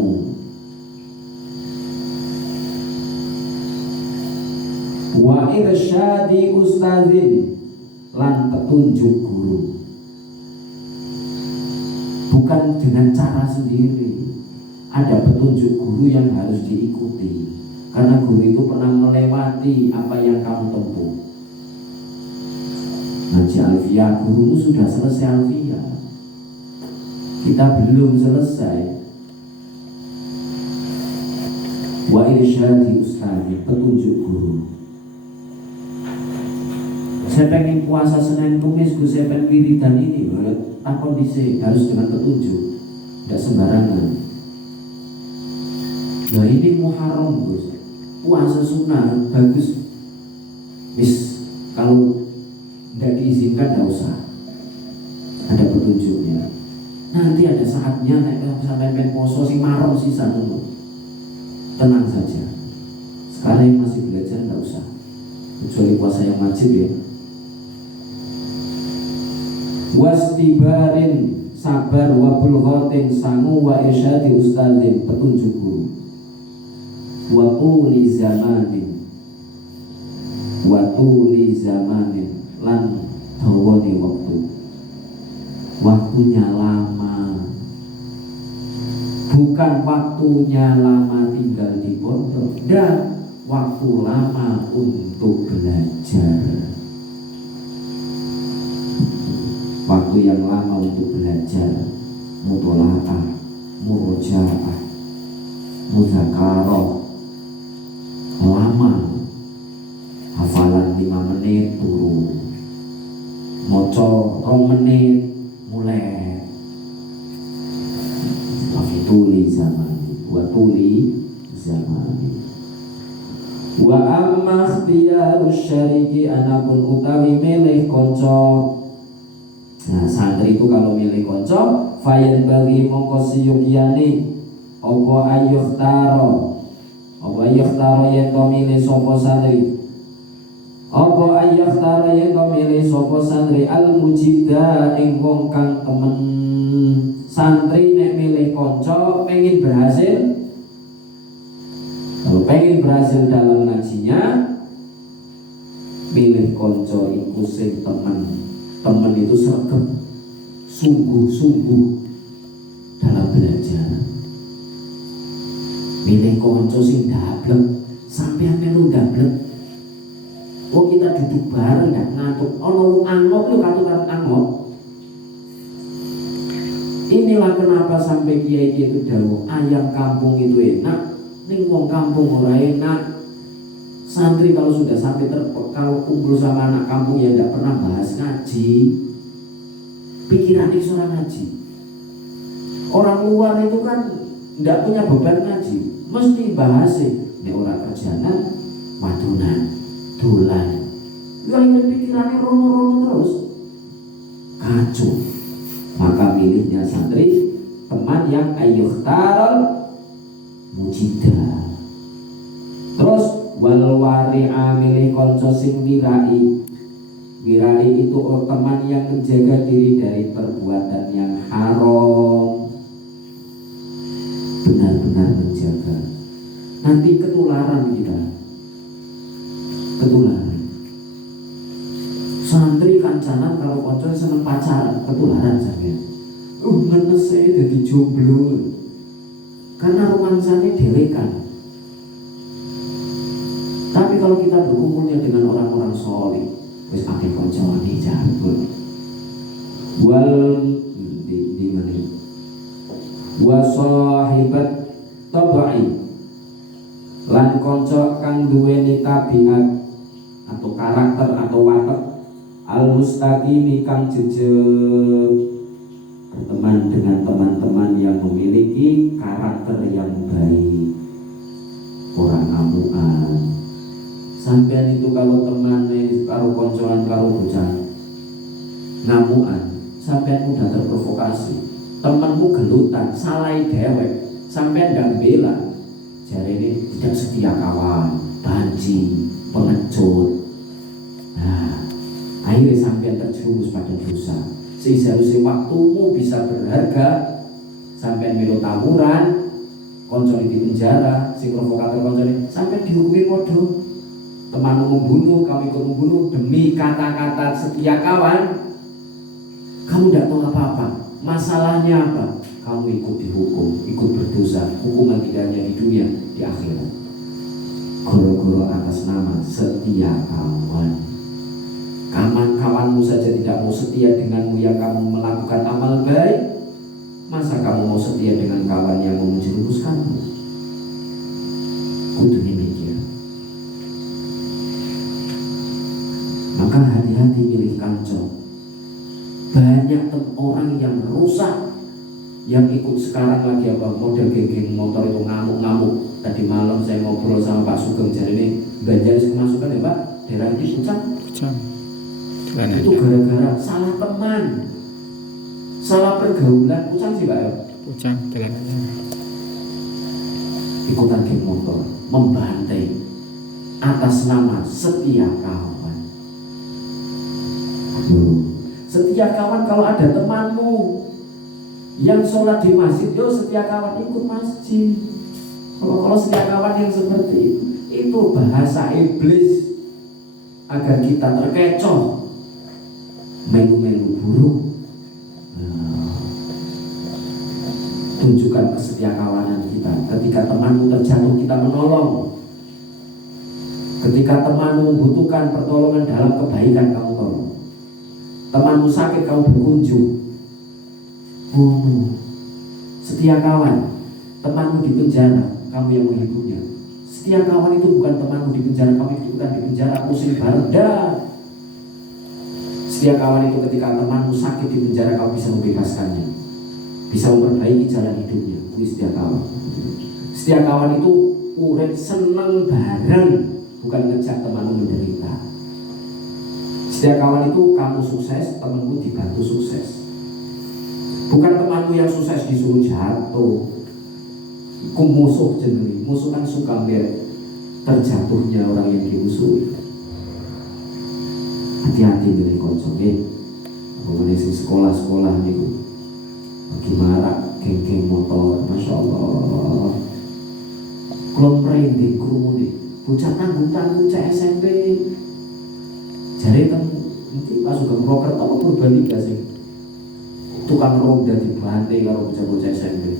Wa irsyadi ustadzin lan petunjuk guru. Bukan dengan cara sendiri, ada petunjuk guru yang harus diikuti. Karena guru itu pernah melewati apa yang kamu tempuh. Ngaji alfiyah, gurumu sudah selesai alfiyah, kita belum selesai. Wa irsyadi ustadi, petunjuk guru. Saya pengen puasa Senin Kamis, saya pengen wiridan ini, tak kondisi harus dengan petunjuk, tidak sembarangan. Nah ini Muharram Gus, puasa sunnah bagus. Bis kalau tidak diizinkan tidak usah, ada petunjuknya. Nanti ada saatnya nek sampai main poso sing marong sisa dulu. Tenang saja. Sekarang yang masih belajar tidak usah, kecuali puasa yang wajib ya. Wastibarin sabar, wabul ghatin sangu, wa irsyadi ustadzin petunjuk guru, wa tuli zamanin, wa tuli zamanin lan dawane waktu. Waktunya lama, bukan waktunya lama tinggal di pondok, dan waktu lama untuk belajar. Waktu yang lama untuk belajar, mutola'ah, murojaah, muzakarah, lama. Hafalan 5 menit turun, moco 2 menit mulai. Wafituli zamani, watuli zamani. Wa amma ikhtiyarus syariki, anapun utawi milih konco. Nah santri itu kalau milih konco, fayan bagi mongko siyukyani opo ayuh taro, opo ayuh taro yang kau milih sopo santri, opo ayuh taro yang kau milih sopo santri al mujida ing wong kang temen. Santri nek milih konco pengen berhasil, kalau pengen berhasil dalam ngajinya, milih konco iku sing temen. Teman itu sergap, sungguh-sungguh dalam belajar. Milih konco sing dablek, sampean melu dablek. Oh kita duduk bareng nggak ngantuk. Ono angok yo katukan angok. Inilah kenapa sampai kiai itu dawuh ayam kampung itu enak, ning wong kampung ora enak. Santri kalau sudah sampai kalau kumpul sama anak kampung yang tidak pernah bahas ngaji, pikiran itu orang ngaji. Orang luar itu kan tidak punya beban ngaji, mesti bahas ini orang kerjaan, wadunan, dolan. Yang pikirannya rono-rono terus, kacau. Maka milihnya santri teman yang ayyukhtaral mujidah. Terus wal wari'a milih konco sing wirai. Wirai itu teman yang menjaga diri dari perbuatan yang haram, benar-benar menjaga. Nanti ketularan kita, ketularan. Santri kancanan kalau konco seneng pacaran, ketularan sampeyan. Ngenes saya jadi jomblo karena romansanya dewekan. Tapi kalau kita berkumpulnya dengan orang-orang soleh, wis akeh koncone jambul. Wal di mana? Wa sahibat tabai. Lan kanca kang duweni tabiat atau karakter atau watak al-mustaqimi kang jejeg. Berteman dengan teman-teman yang memiliki karakter yang baik. Orang ngamukan. Sampean itu kalau temannya karo koncoan karo bocah ngamukan, sampean mudah terprovokasi. Temanmu gelutan, salai dewek, sampean gak bela. Jari ini tidak setia kawan, banci, pengecut. Nah, akhirnya sampean terjerumus pada dosa. Seharusnya waktumu bisa berharga, sampean melu tawuran, koncoan di penjara, si provokator koncoan, sampean dihukumi podo. Temanmu membunuh, kamu ikut membunuh demi kata-kata setia kawan. Kamu tidak tahu apa-apa. Masalahnya apa? Kamu ikut dihukum, ikut berdosa. Hukuman tidak hanya di dunia, di akhirat. Goro-goro atas nama setia kawan. Kawan-kawanmu saja tidak mau setia denganmu yang kamu melakukan amal baik. Masa kamu mau setia dengan kawan yang mau menjerumuskanmu? Kudu mikir. Maka hati-hati pilih kanco. Banyak orang yang rusak, yang ikut sekarang lagi apa model geng motor itu ngamuk-ngamuk. Tadi malam saya ngobrol sama Pak Sugeng, jadi ini Banjar kemasukan ya Pak, daerah ini Pucang. Itu gara-gara salah teman, salah pergaulan. Pucang sih Pak ya? Pucang, ikutan geng motor, membantai atas nama setia kawan. Setia kawan kalau ada temanmu yang sholat di masjid, yo setia kawan ikut masjid. Kalau setia kawan yang seperti itu bahasa iblis agar kita terkecoh, melu-melu buruk. Tunjukkan kesetiakawanan kita. Ketika temanmu terjatuh, kita menolong. Ketika temanmu membutuhkan pertolongan dalam kebaikan, kamu tolong. Temanmu sakit, kamu berkunjung. Setia kawan. Temanmu di penjara, kamu yang menghiburnya. Setia kawan itu bukan temanmu di penjara, kamu bukan di penjara, pusing bareng. Setia kawan itu ketika temanmu sakit di penjara, kamu bisa membebaskannya, bisa memperbaiki jalan hidupnya. Itu setia kawan. Setia kawan itu urip seneng bareng, bukan ngejak temanmu menderita. Setia kawan itu kamu sukses, temanmu dibantu sukses. Bukan temanmu yang sukses disuruh jatuh. Iku musuh jenenge. Musuh kan suka melihat terjatuhnya orang yang dimusuhi. Hati-hati dengan konco nggih. Mengenai sekolah-sekolah niku. Lagi marak geng-geng motor, Masya Allah. Kalau merinding krungu bocah tanggung-tanggung cek SMP. Jare nanti Pak Sugeng Purwokerto apa Purbalingga sih? Tukang ronda dibantai karo bocah-bocah SMP.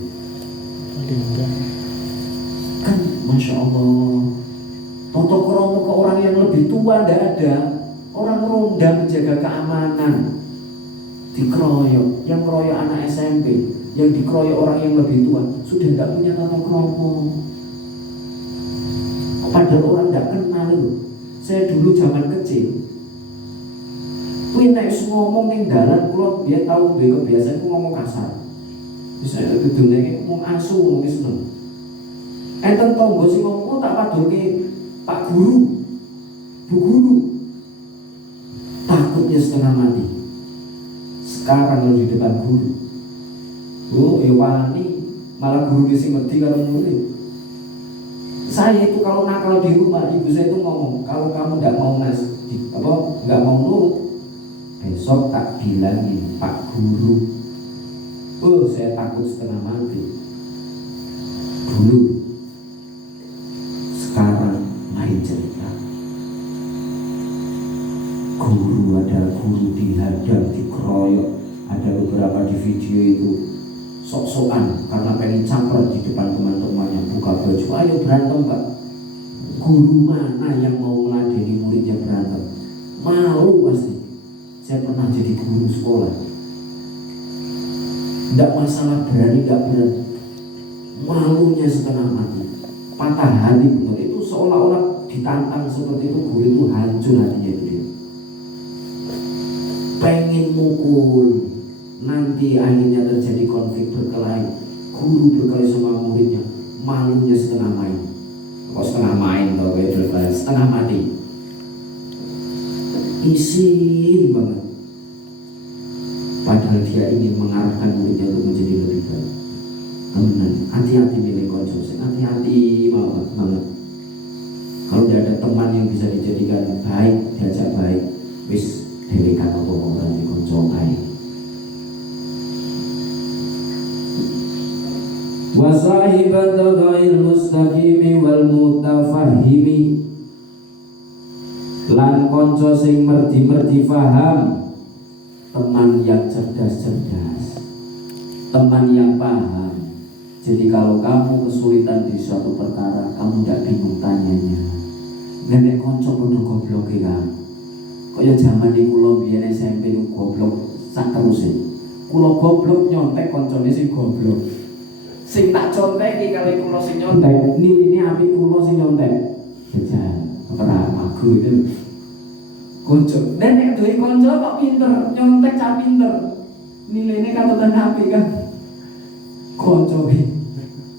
Kan Masya Allah. Toto kromo ke orang yang lebih tua tidak ada. Orang ronda menjaga keamanan. Dikeroyok, yang keroyok anak SMP, yang dikeroyok orang yang lebih tua, sudah tidak punya toto kromo. Padahal orang tidak kenal loh. Saya dulu zaman kecil, kuwi nek ngomong ning dalan kula biyen tau duwe kebiasaan ku ngomong kasar. Bisa dudune ngomong asu ngomong seneng. Enten tangga sing ngomong tak padulke Pak Guru, Bu Guru. Takutnya setengah mati. Sekarang kalau di depan guru, Oh, wani malah guru sing ngerti karo murid. Saya itu kalau nakal di rumah, ibu saya itu ngomong, kalau kamu nggak mau nggak mau nurut, besok tak bilangin Pak Guru. Oh, saya takut setengah mati. Dulu, sekarang main cerita. Guru, ada guru dihadang, dikeroyok, ada beberapa di video itu sok-sokan karena pengen campur di depan teman-temannya, buka baju, ayo berantem Pak. Guru mana yang mau meladeni muridnya berantem? Malu pasti. Saya pernah jadi guru sekolah. Tidak masalah berani, tidak berani, malunya setengah mati, patah hati betul. Itu seolah-olah ditantang seperti itu, guru itu hancur hatinya itu dia. Pengen mukul, nanti akhirnya terjadi konflik berkelahi. Guru berkelahi sama muridnya, malunya setengah main. Kok setengah main tau berkelahi, setengah mati. Isin banget. Padahal dia ingin mengarahkan muridnya untuk menjadi lebih baik. Teman, hati-hati milih konco, hati-hati banget. Kalau tidak ada teman yang bisa dijadikan baik, diajak baik, wis delekan apa orang di konco ae. Wa sahibatu ghail mustaqimi wal mutafahimi, lan konco sing merdi-merdi faham. Teman yang cerdas-cerdas, teman yang paham. Jadi kalau kamu kesulitan di suatu perkara, kamu tidak bingung tanyanya. Nenek konco kudu goblok kan. Kaya zaman di kula biyen SMP ku goblok sak teruse. Kula goblok nyontek koncone sing goblok. Sing tak conteki kali kula sing nyontek, ini apik kula sing nyontek. Jajal, ora magu itu. Konco, nenek duwe konco kok pinter, nyontek cah pinter. Nilainya katotan apik kan. Konco bi.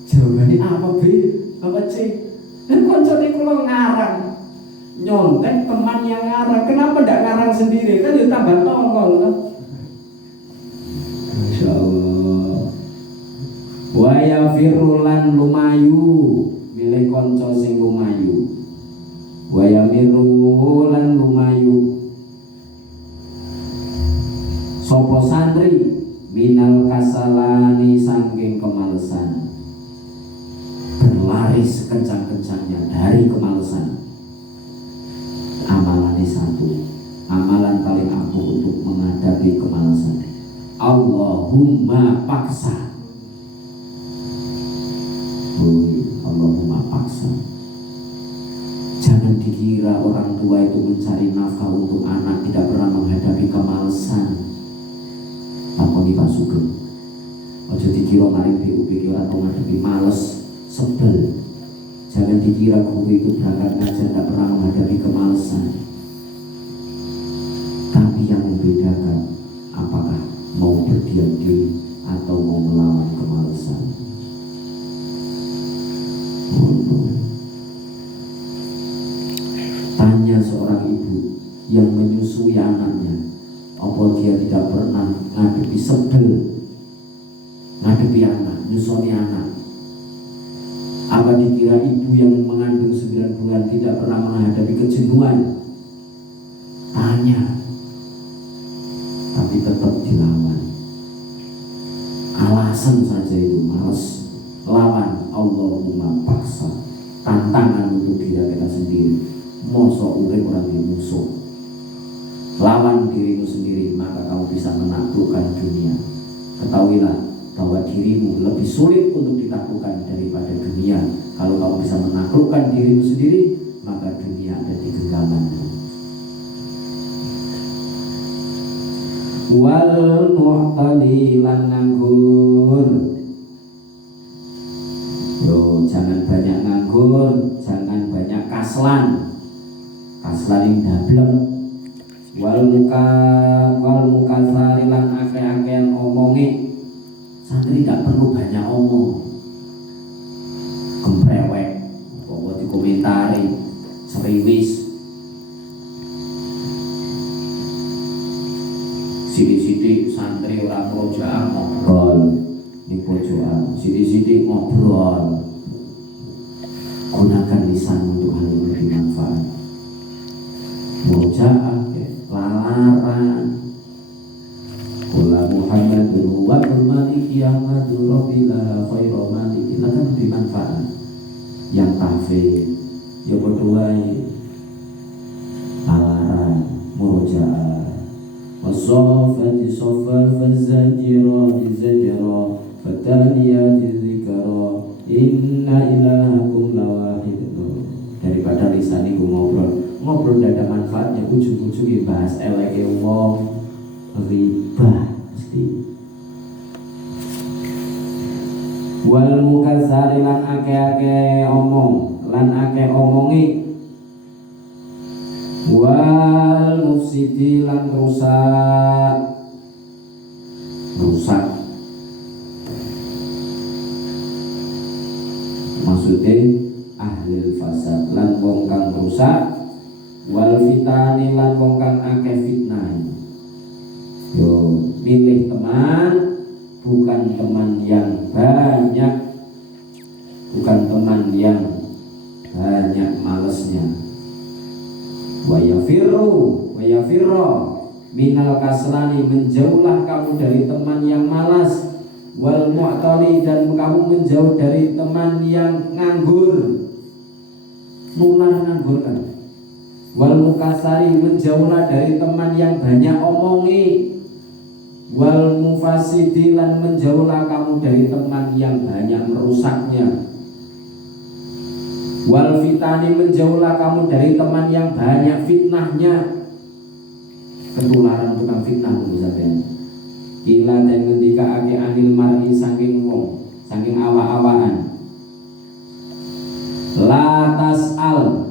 Jawabannya apa bi? Apa C? Dan konco ini kula ngarang. Nyontek teman yang ngarang. Kenapa tidak ngarang sendiri? Kan ya tambah tongkol kan. Masya Allah. Wa yafirulan lumayu, milih konco sing lumayu. Wa yamirulan lumayu, sopo santri minal kasalani sangking kemalesan, berlari sekencang-kencangnya dari kemalesan. Amalannya satu, amalan paling ampuh untuk menghadapi kemalesan, Allahumma paksa. Allahumma paksa. Jangan dikira orang tua itu mencari nafkah untuk anak tidak pernah menghadapi kemalasan. Takoni Pak Sugeng. Ojo dikira mari BUP ora tau ngadepi males, sebel. Jangan dikira guru itu berangkat ngajar tidak pernah menghadapi kemalasan. Tapi yang membedakan apakah mau berdiam diri atau mau melawan kemalasan. Tanya seorang ibu yang menyusui anaknya, apa dia tidak pernah ngadepi sebel, ngadepi anak, nyusui anak. Apa dikira ibu yang mengandung 9 bulan tidak pernah menghadapi kejenuhan? Tanya, tapi tetap dilawan. Alasan saja itu males, lawan. Allahumma paksa, tantangan untuk diri kita sendiri. Mosok urip orang di musuh, lawan dirimu sendiri, maka kamu bisa menaklukkan dunia. Ketahuilah bahwa dirimu lebih sulit untuk ditaklukkan daripada dunia. Kalau kamu bisa menaklukkan dirimu sendiri, maka dunia ada di genggamanmu. Wal mu'tali lan nganggur. Yo, jangan banyak nganggur, jangan banyak kaslan. Kaslan dablek. Wal mukasari lan akeh-akehan omongi. Santri tidak perlu banyak omong. Gemprewek, pokok dikomentari, seriwis. Sidik-sidik santri orang proja ngobrol. di pojokan, sidik-sidik ngobrol. Gunakan lisan untuk hal yang lebih manfaat. Mujaah, lalaran. Qula Muhammadun wa maliki Ahmadu Rabbila khairu maliki. Lah kan lebih manfaat. Yang tahfidz, ya berdoa, lalaran, mujaah. Wasofati sofa, fazajirati zajra, fataliyati zikra, inna ilahakum lawahid. Daripada lisan iku ngobrol tidak ada manfaatnya, ujung-ujungnya bahas eleke wong, riba mesti. Wal mukazzari lan ake-ake omong, lan ake omongi. Wal mufsidi lan rusak. Maksudnya ahlil fasad lan wong kang rusak. Wal fitani lan wong kang akeh fitnah. Yo milih teman, bukan teman yang banyak, bukan teman yang banyak malesnya. Wa yafirru minal kaslani, menjauhlah kamu dari teman yang malas. Wal mu'tali, dan kamu menjauh dari teman yang nganggur. Nular nganggur kan. Wal mukasari, menjauhlah dari teman yang banyak omongi. Wal mufasidi, lan menjauhlah kamu dari teman yang banyak merusaknya. Wal fitani, menjauhlah kamu dari teman yang banyak fitnahnya. Ketularan tukang fitnah misalnya. Kila dan ketika ake anil mar'i saking wong, saking awa-awaan. La tas'al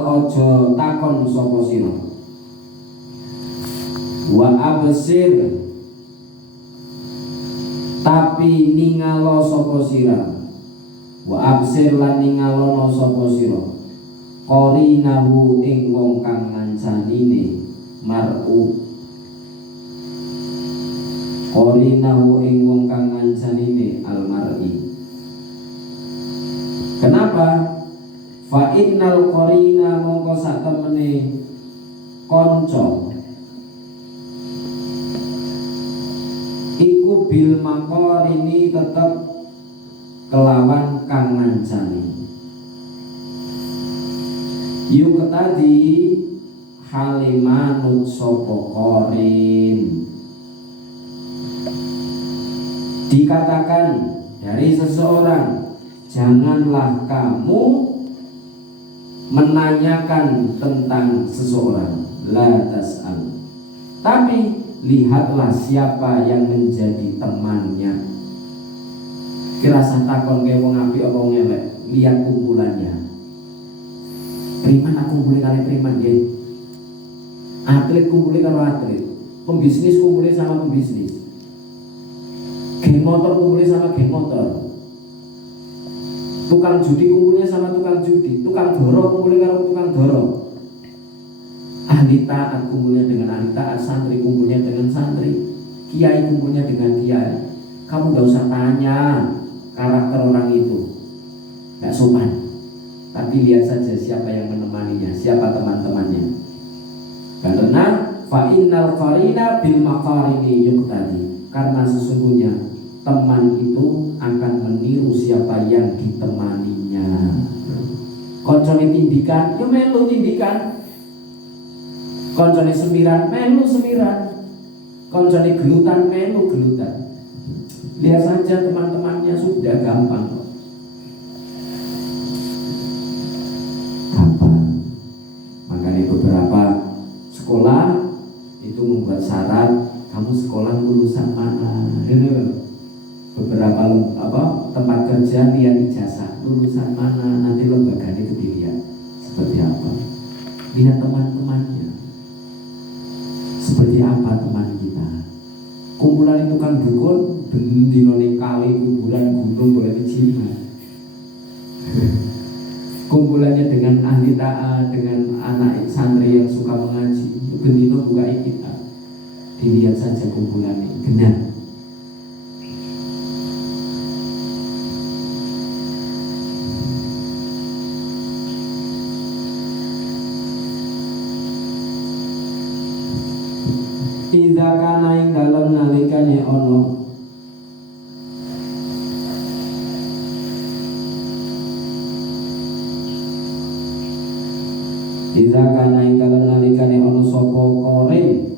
ojo takon sapa sira. Wa absir, tapi ningalo sapa sira. Wa absir lan ningalono sapa sira. Qarinahu ing wong kang ngancanine mar'u. Qarinahu ing wong kang ngancanine al-mar'i. Kenapa? Fa innal qarina, mongko sak temene kanca iku bil maqarini tetep kelawan kang ngancani. Yuk tadi halimanut sapa qarin. Dikatakan dari seseorang, janganlah kamu menanyakan tentang seseorang, la tas'al. Tapi lihatlah siapa yang menjadi temannya. Kirasa takon ke wong apik apa wong elek, lihat kumpulannya. Priman aku kumpuli kali priman nggih. Atlet kumpuli karo atlet, pembisnis kumpuli sama pembisnis. Geng motor kumpuli sama geng motor. Tukang judi kumpulnya sama tukang judi, tukang doro kumpulnya karo tukang doro. Ahli taat kumpulnya dengan ahli taat, santri kumpulnya dengan santri, kiai kumpulnya dengan kiai. Kamu gak usah tanya karakter orang itu, gak sopan. Tapi lihat saja siapa yang menemaninya, siapa teman-temannya. Karena fa innal qarina bil maqarini yuqtadi. Karena sesungguhnya teman itu akan meniru siapa yang ditemaninya. Koncone tindikan, yo melu tindikan. Koncone semiran, melu semiran. Koncone gelutan, melu gelutan. Lihat saja teman-temannya, sudah gampang. Gampang. Makanya beberapa sekolah itu membuat syarat, kamu sekolah lulusan mana? Beberapa tempat kerja lihat ijazah, lulusan mana, nanti lembaganya itu dilihat seperti apa. Lihat teman-temannya seperti apa teman kita. Kumpulan itu kan dukun, bendinone kali kumpulan gunung boleh dijimat. Kumpulannya dengan ahli taat, dengan anak santri yang suka mengaji, bendino buka kita. Dilihat saja kumpulannya, benar. Idza kana ing dalem nalikane ana Idza kana ing dalem nalikane ana sapa koring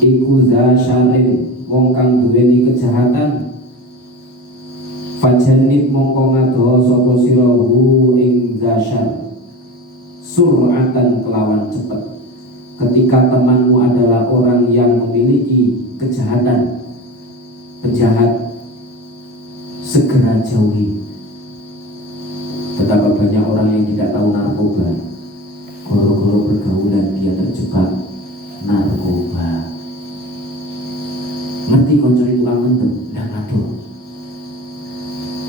iku za syarrin wong kang duweni kejahatan fajanib mongko ngado sapa sirahu ing zasyar sur'atan kelawan cepet. Ketika temanmu adalah orang yang memiliki kejahatan, penjahat, segera jauhi. Betapa banyak orang yang tidak tahu narkoba, goro-goro pergaulan dia terjebak narkoba. Ngerti konco itu kan mentem, ndak ngatur.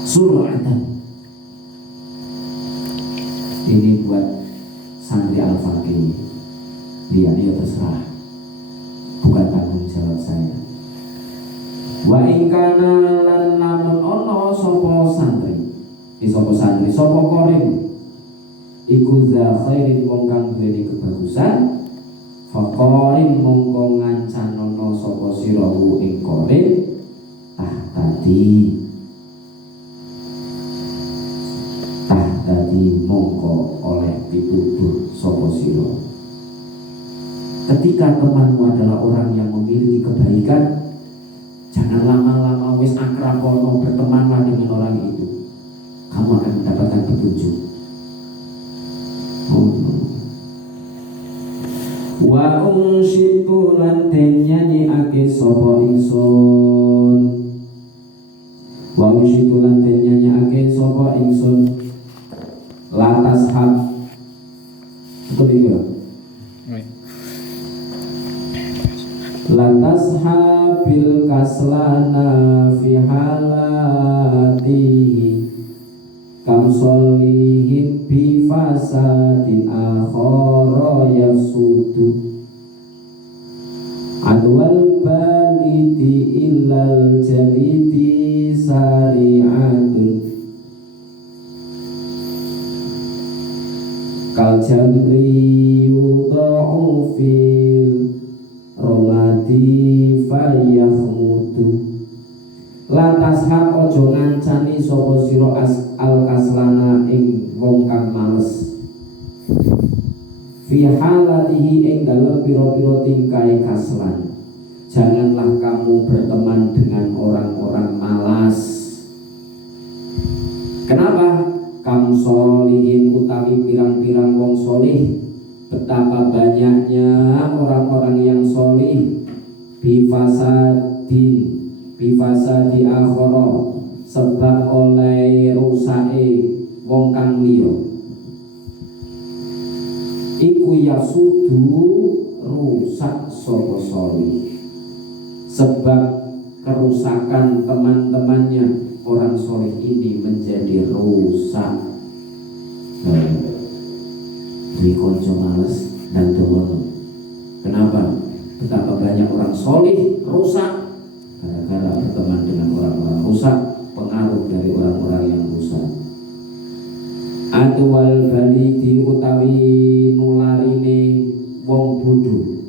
Sur'atan. Ini buat santri Al-Faqih. Dia ya terserah, bukan tanggung jawab saya. Wa ingkana lan lamun ono sapa santri, sapa koring iku za khairin wong kang duweni kebagusan, faqarin mongko ngancanono sapa sirahu ing koring tadi mongko oleh dituduh sapa sira. Ketika temanmu adalah orang yang memiliki kebaikan, jangan lama-lama wis akrab ono bertemanlah dengan orang itu. Kamu akan mendapatkan petunjuk. Wa unsyitu lan den nyanyiake sapa ingsun. Wa unsyitu lan den nyanyiake sapa ingsun. Latas hak. Betul itu. Lantas habil kaslana fi halatihi kam solihin bi fasadin akhara yasudu adwal balidi illal jalidi sari'atun kal jamri yudha'u fil romati fayahmudu. Lantas hak ojo ngancani sapa sira al kaslana ing wong kang males fi halatihi ing dalem pira-pira tingkai kaslan. Janganlah kamu berteman dengan orang-orang malas. Kenapa? Kam solihin utawi pirang-pirang wong solih. Betapa banyaknya orang-orang yang solih bifasadi akhara sebab oleh rusake wong kang liya iku yasudu rusak sapa solih sebab kerusakan teman-temannya orang solih ini menjadi rusak. Di konco males dan dono. Kenapa? Betapa banyak orang solih rusak gara-gara berteman dengan orang-orang rusak, pengaruh dari orang-orang yang rusak. Adwal balidi utawi nularine wong bodho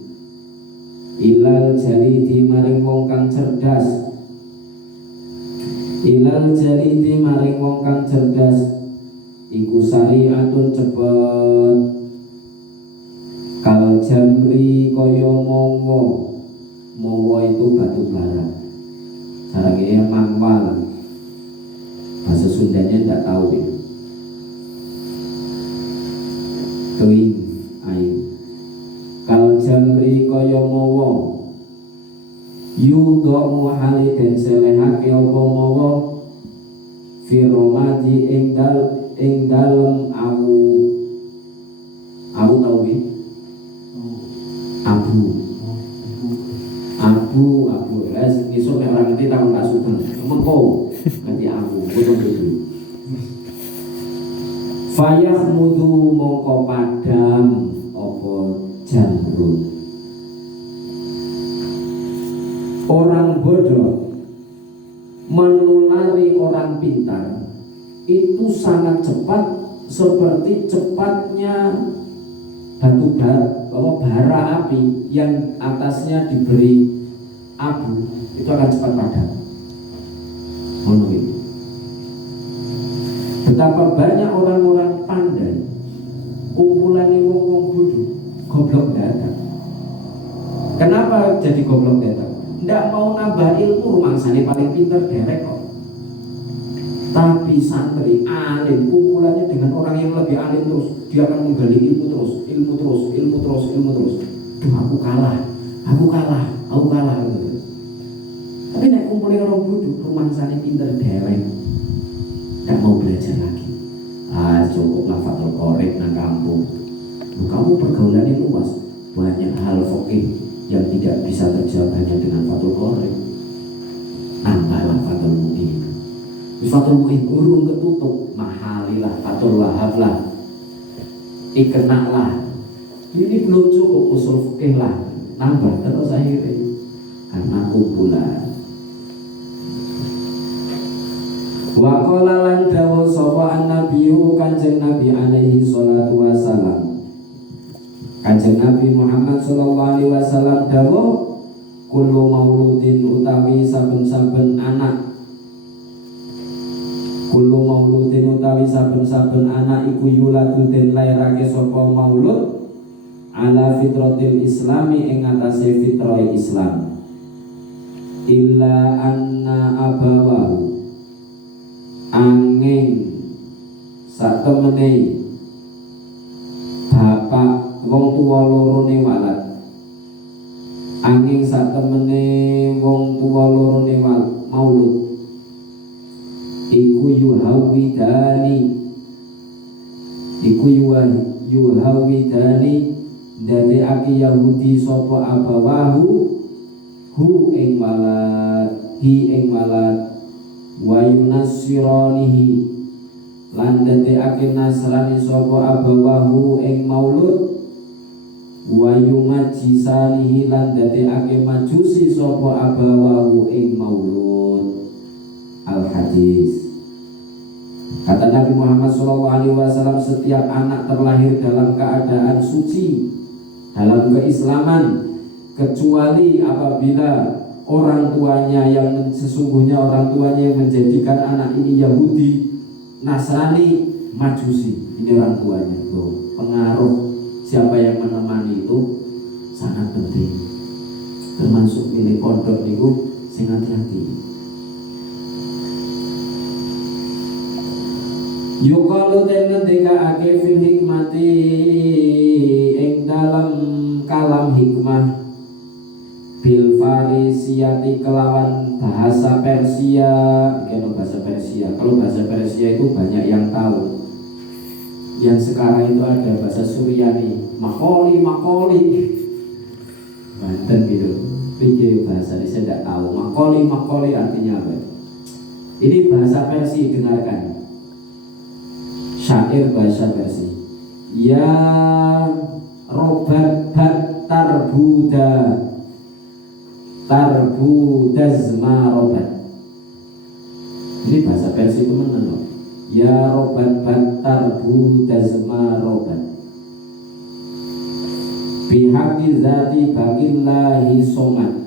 ilal jalidi maring wong kang cerdas. Ilal jalidi maring wong kang cerdas iku sari'atun cepet kal jamri kaya mawa itu batu bara. Caranya mangwal, bahasa Sundanya tidak tahu ya. Tuing air kal jamri kaya mawa yudha'u hali den selehake apa mawa firomati ing dalem awu tau nggih abu les ngisuk nek ora ngerti takon tak sugeng mengko ngerti aku boten kudu fayahmudu mongko padam apa jamrut. Orang bodoh menulari orang pintar itu sangat cepat seperti cepatnya bara api yang atasnya diberi abu itu akan cepat padam. Betapa banyak orang-orang pandai, kumpulan wong-wong bodoh, goblok datang. Kenapa jadi goblok datang? Nggak mau nambah ilmu, rumangsane paling pinter derek kok. Tapi santri alim, kumpulannya dengan orang yang lebih alim terus, dia akan menggali ilmu terus. Duh, aku kalah. Tapi nek kumpulin orang bodoh, rumangsane pinter derek, nggak mau belajar lagi. Cukup Fathul Qorib nang kampung. Kamu pergaulannya luas, banyak hal fikih yang tidak bisa terjawab hanya dengan Fathul Qorib. Nambahlah Fathul Mu'in. Fathul Mu'in urung ketutup, mahalilah Fathul Wahab lah, Iqna lah. Ini belum cukup, usul fikih lah, nambah terus akhirnya karena kumpulan. Wa qala lan dawu sapa an-nabiyyu Kanjeng Nabi alaihi salatu wasalam. Kanjeng Nabi Muhammad sallallahu alaihi wasallam dawuh, kullu mauludin utawi saben-saben anak, kullu mauludin utawi saben-saben anak iku yuladu den lairake sapa maulud ala fitratil islami ing atase fitrah Islam, illa anna abawahu angin satemene bapak wong tuwa loro ne walad, angin satemene wong tuwa loro ne maulud iku yuhawidani dadi aki Yahudi sapa abawahu hu ing walad wa yunassiranihi lan dadekake nasrani sapa abawahu ing maulud wa yumajisanihi lan dadekake majusi sapa abawahu ing maulud. Al-Hadis. Kata Nabi Muhammad SAW, setiap anak terlahir dalam keadaan suci, dalam keislaman, kecuali apabila orang tuanya yang sesungguhnya orang tuanya yang menjadikan anak ini Yahudi, Nasrani, Majusi. Ini orang tuanya. Tuh, pengaruh siapa yang menemani itu sangat penting. Termasuk pilih pondok niku sing hati-hati. Yuqalu den ngendikake fil hikmati ing dalam kalam hikmah bil farisiyati kelawan bahasa Persia. Bahasa Persia. Kalau bahasa Persia itu banyak yang tahu. Yang sekarang itu ada bahasa Suryani, makoli. Banten gitu. Pikir bahasa ini saya tidak tahu. Makoli artinya apa? Ini bahasa Persia, dengarkan. Syair bahasa Persia. Ya robat bat tarbudazma robat. Ini bahasa Persia teman-teman loh. Ya robat bat tarbudazma robat. Bihaqi zati baqillahi somat.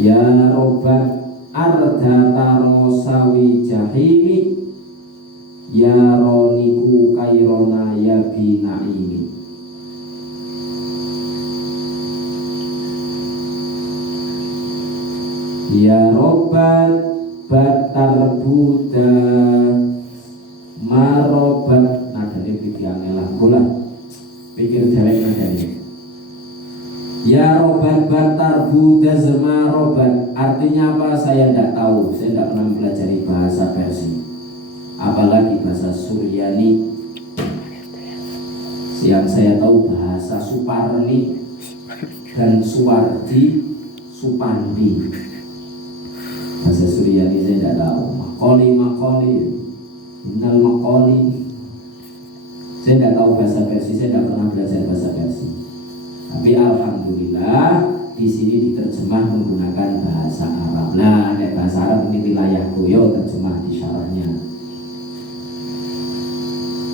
Ya robat arda tarosawi jahimi. Ya roniku kairona ya binaimi. Ya robat batar buddha marobat. Nada ini pikir angelah pula, pikir jelek nada ini. Ya robat batar buddha zemarobat. Artinya apa saya tidak tahu. Saya tidak pernah mempelajari bahasa Persia, apalagi bahasa Suryani. Yang saya tahu bahasa Suparni dan Suwardi, Supandi. Bahasa Suryani saya tidak tahu. Makoli, innal makoli. Saya tidak tahu bahasa Persia, saya tidak pernah belajar bahasa Persia. Tapi alhamdulillah di sini diterjemah menggunakan bahasa Arab. Nah, bahasa Arab ini wilayah goyo terjemah di syarahnya.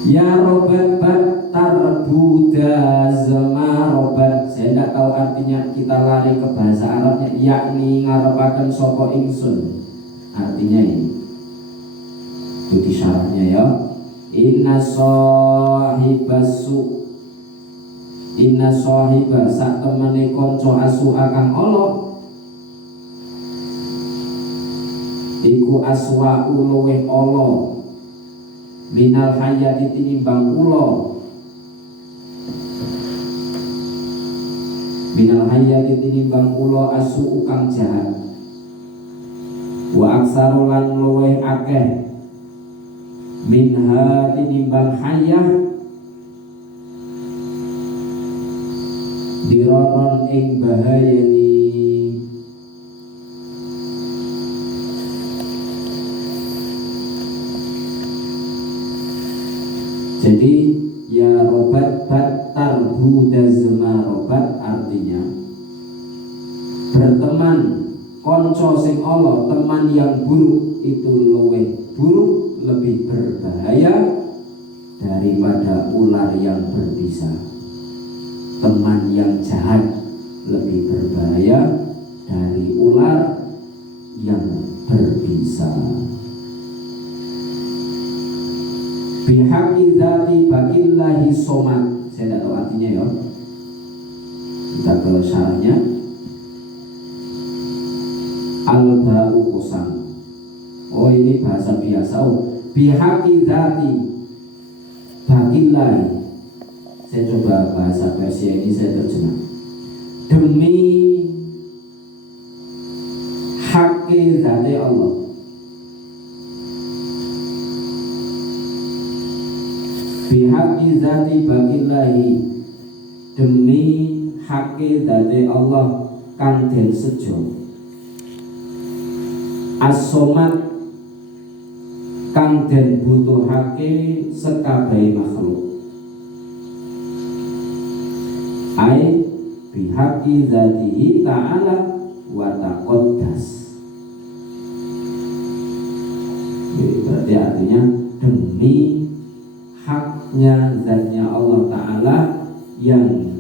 Ya robat tarbuda zema robat. Saya tidak tahu artinya, kita lari ke bahasa Arabnya, yakni ngarepaken sapa ingsun. Artinya ini itu syarahnya ya. Inna sahiba sak temene kanca asu akang Allah iku aswa luweh Allah minal hayati tinimbang ula, minal hayati tinimbang ula asu kang jahat. Wa aksaru lan luweh akeh minha tinimbang hayah diraron ing bahayani. Jadi ya robat tarbu dazma robat artinya berteman konco sing Allah, teman yang buruk itu luweh buruk, lebih berbahaya daripada ular yang berbisa. Teman yang jahat lebih berbahaya dari ular yang berbisa. Bihaqi dzati baqillahi somad. Saya tidak tahu artinya ya. Kita ke syarahnya. Al-ba'u qusam. Oh ini bahasa biasa. Bihaqi dzati baqillahi. Saya coba bahasa Persia ini saya terjemah. Demi haqqi dzati Allah. Bihaqi dzati baqillahi, demi haqqi dzati Allah kang den sejo. As-somad kang den butuhake sekabehe makhluk. Ai bihaqi dzatihi ta'ala wa taqaddas. Berarti artinya demi haknya zatnya Allah Ta'ala yang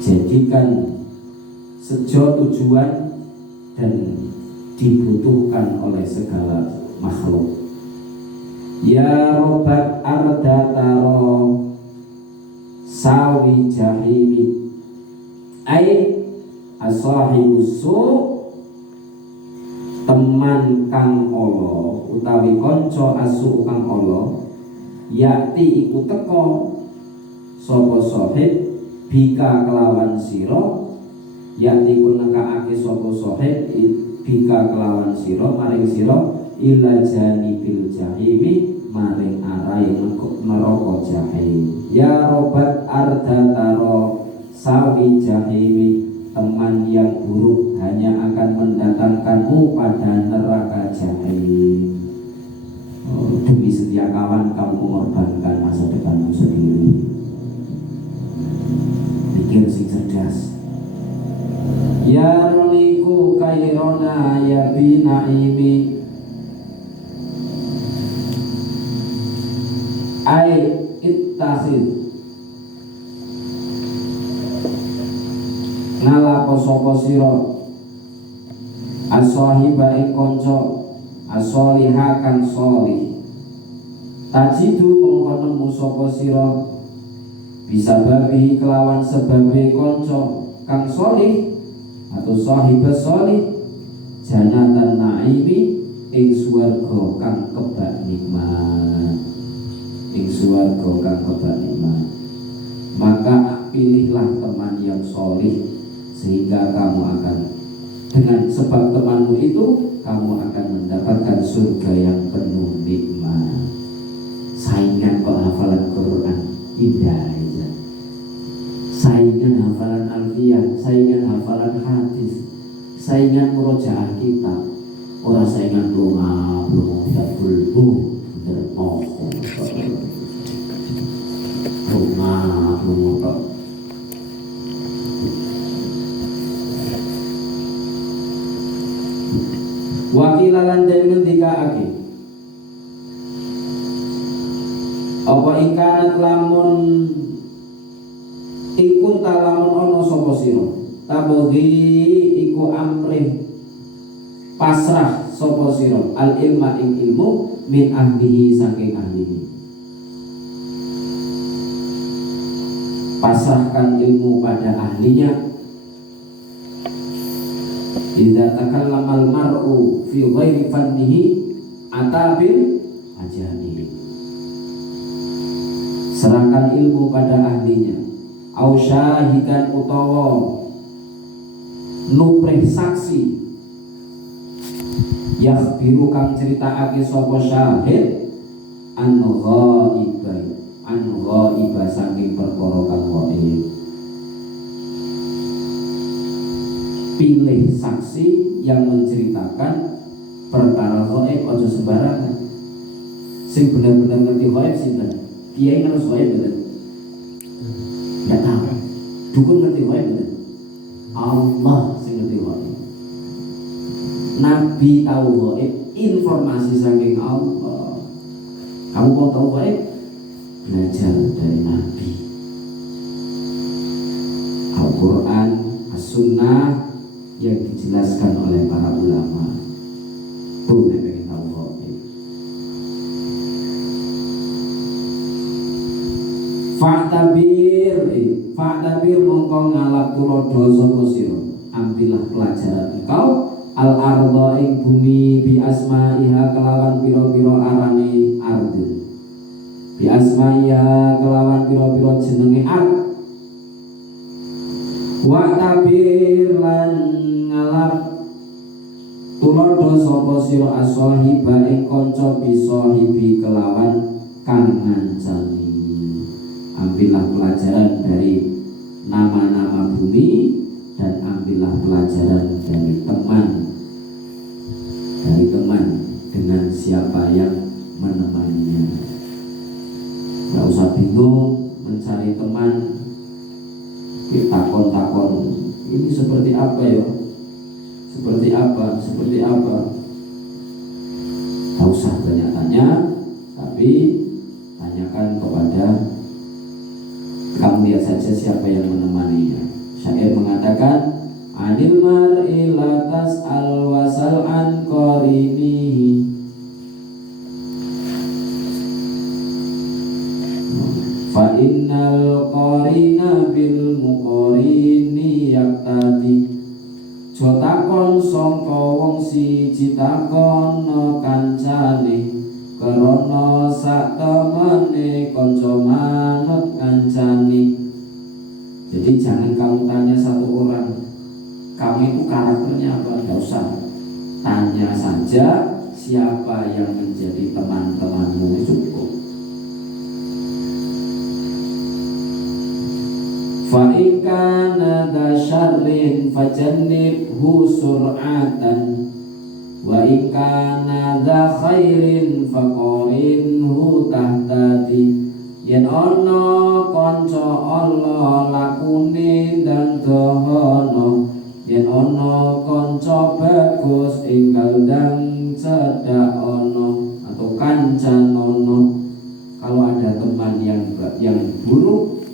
dijadikan sejo tujuan dan dibutuhkan oleh segala makhluk. Ya robat arda taro sawi jahimi ai asahibu su, teman kang Allah utawi konco asu kang Allah yakti iku teko sapa sahib bika kelawan sira, yakti ku nekaake sapa sahib bika kelawan sira maring sira ila janibil jahimi maring arai neraka jahim. Ya robat arda taro sawi jahimi, teman yang buruk hanya akan mendatangkanmu pada neraka jahim. Demi setia kawan kamu mengorbankan masa depanmu sendiri. Pikir sing cerdas. Ya roliku kairona ya binaimi ai ittakhid ngalapo sapa sira as-sahiba ing kanca as-soliha kang solih. Tajidu mongko nemu sapa sira bisa babi kelawan sebabe kanca kang solih atau sahibah solih janatan naimi ing swarga kang kebak nikmat, ing swarga kang kebak nikmat. Maka pilihlah teman yang solih, sehingga kamu akan, dengan sebab temanmu itu kamu akan mendapatkan surga yang penuh nikmat. Saingan kok hafalan Quran indah aja, saingan hafalan alfiyah, saingan hafalan hadis, saingan murojaah kitab, ora saingan lunga ya bulbu bener moho lunga lunga. Wakilalan dan ngendikaake Apa ikanat lamun ikun talamun ono sapa sira tabghi iku amrih pasrah sapa sira al ilma ing ilmu min ahlihi saking ahlihi. Pasrahkan ilmu pada ahlinya. Idza takallama al mar'u fi ghairi fannihi atabil ajani. Serahkan ilmu pada ahlinya. Au syahidan utawa nuprih saksi yakhbiru kang critakake sapa syahid an ghaiba saking perkara kang ghaib. Pilih saksi yang menceritakan perkara ghaib, aja sembarangan. Sing bener-bener ngerti ghaib sinten? Kiai ngerti ghaib bener? Enggak tahu. Dukun ngerti ghaib bener? Allah sing ngerti ghaib. Nabi tahu ghaib, informasi saking Allah. Kamu mau tahu ghaib? Belajar dari Nabi. Al-Quran, As-Sunnah yang dijelaskan oleh para ulama. Tuh yang pengen tahu ghaib. Fa'tabir mongko ngalap tulodo sapa sira. Ambillah pelajaran engkau al-ardha ing bumi bi asma'iha kelawan pira-pira arane ardh. Bi asma'iha kelawan pira-pira jenenge ardh. Wa tabir lan ngalap tulodo sapa sira as-sahiba ing kanca bisahibi kelawan kang ngancani. Ambillah pelajaran dari nama-nama bumi dan ambillah pelajaran dari teman dengan siapa yang menemaninya. Gak usah bingung mencari teman. Kita takon ini seperti apa ya? Seperti apa? Gak usah banyak tanya, tapi tanyakan kepada, kamu lihat saja siapa yang menemaninya. Syair mengatakan, anil mar'i la tas'al wasal an qarinihi. Fa innal qarina bil muqarini yaktadi. Jotakon sangka wong siji takono kancane, karana sak temene kanca manut kancane. Jadi jangan kamu tanya satu orang, kamu itu karakternya apa, tidak usah. Tanya saja siapa yang menjadi teman-temanmu, cukup. Fa in kana dza syarrin fajannibhu sur'atan, wa in kana dza khairin faqarinhu tahtadi. Yen ana kanca Allah lakune dan dohono, yen ana kanca bagus enggal dan cedak ono atau kancan ono. Kalau ada teman yang buruk,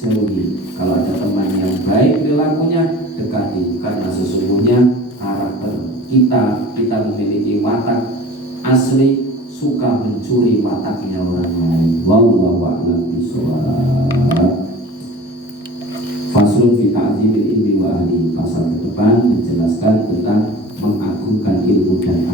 jauhi. Kalau ada teman yang baik perilakunya, dekati. Karena sesungguhnya karakter kita memiliki watak asli, suka mencuri wataknya orang lain. Wallahu a'lam bishawab. Faslun fi ta'zimil ilmi wa ahli. Pasal ke depan menjelaskan tentang mengagungkan ilmu dan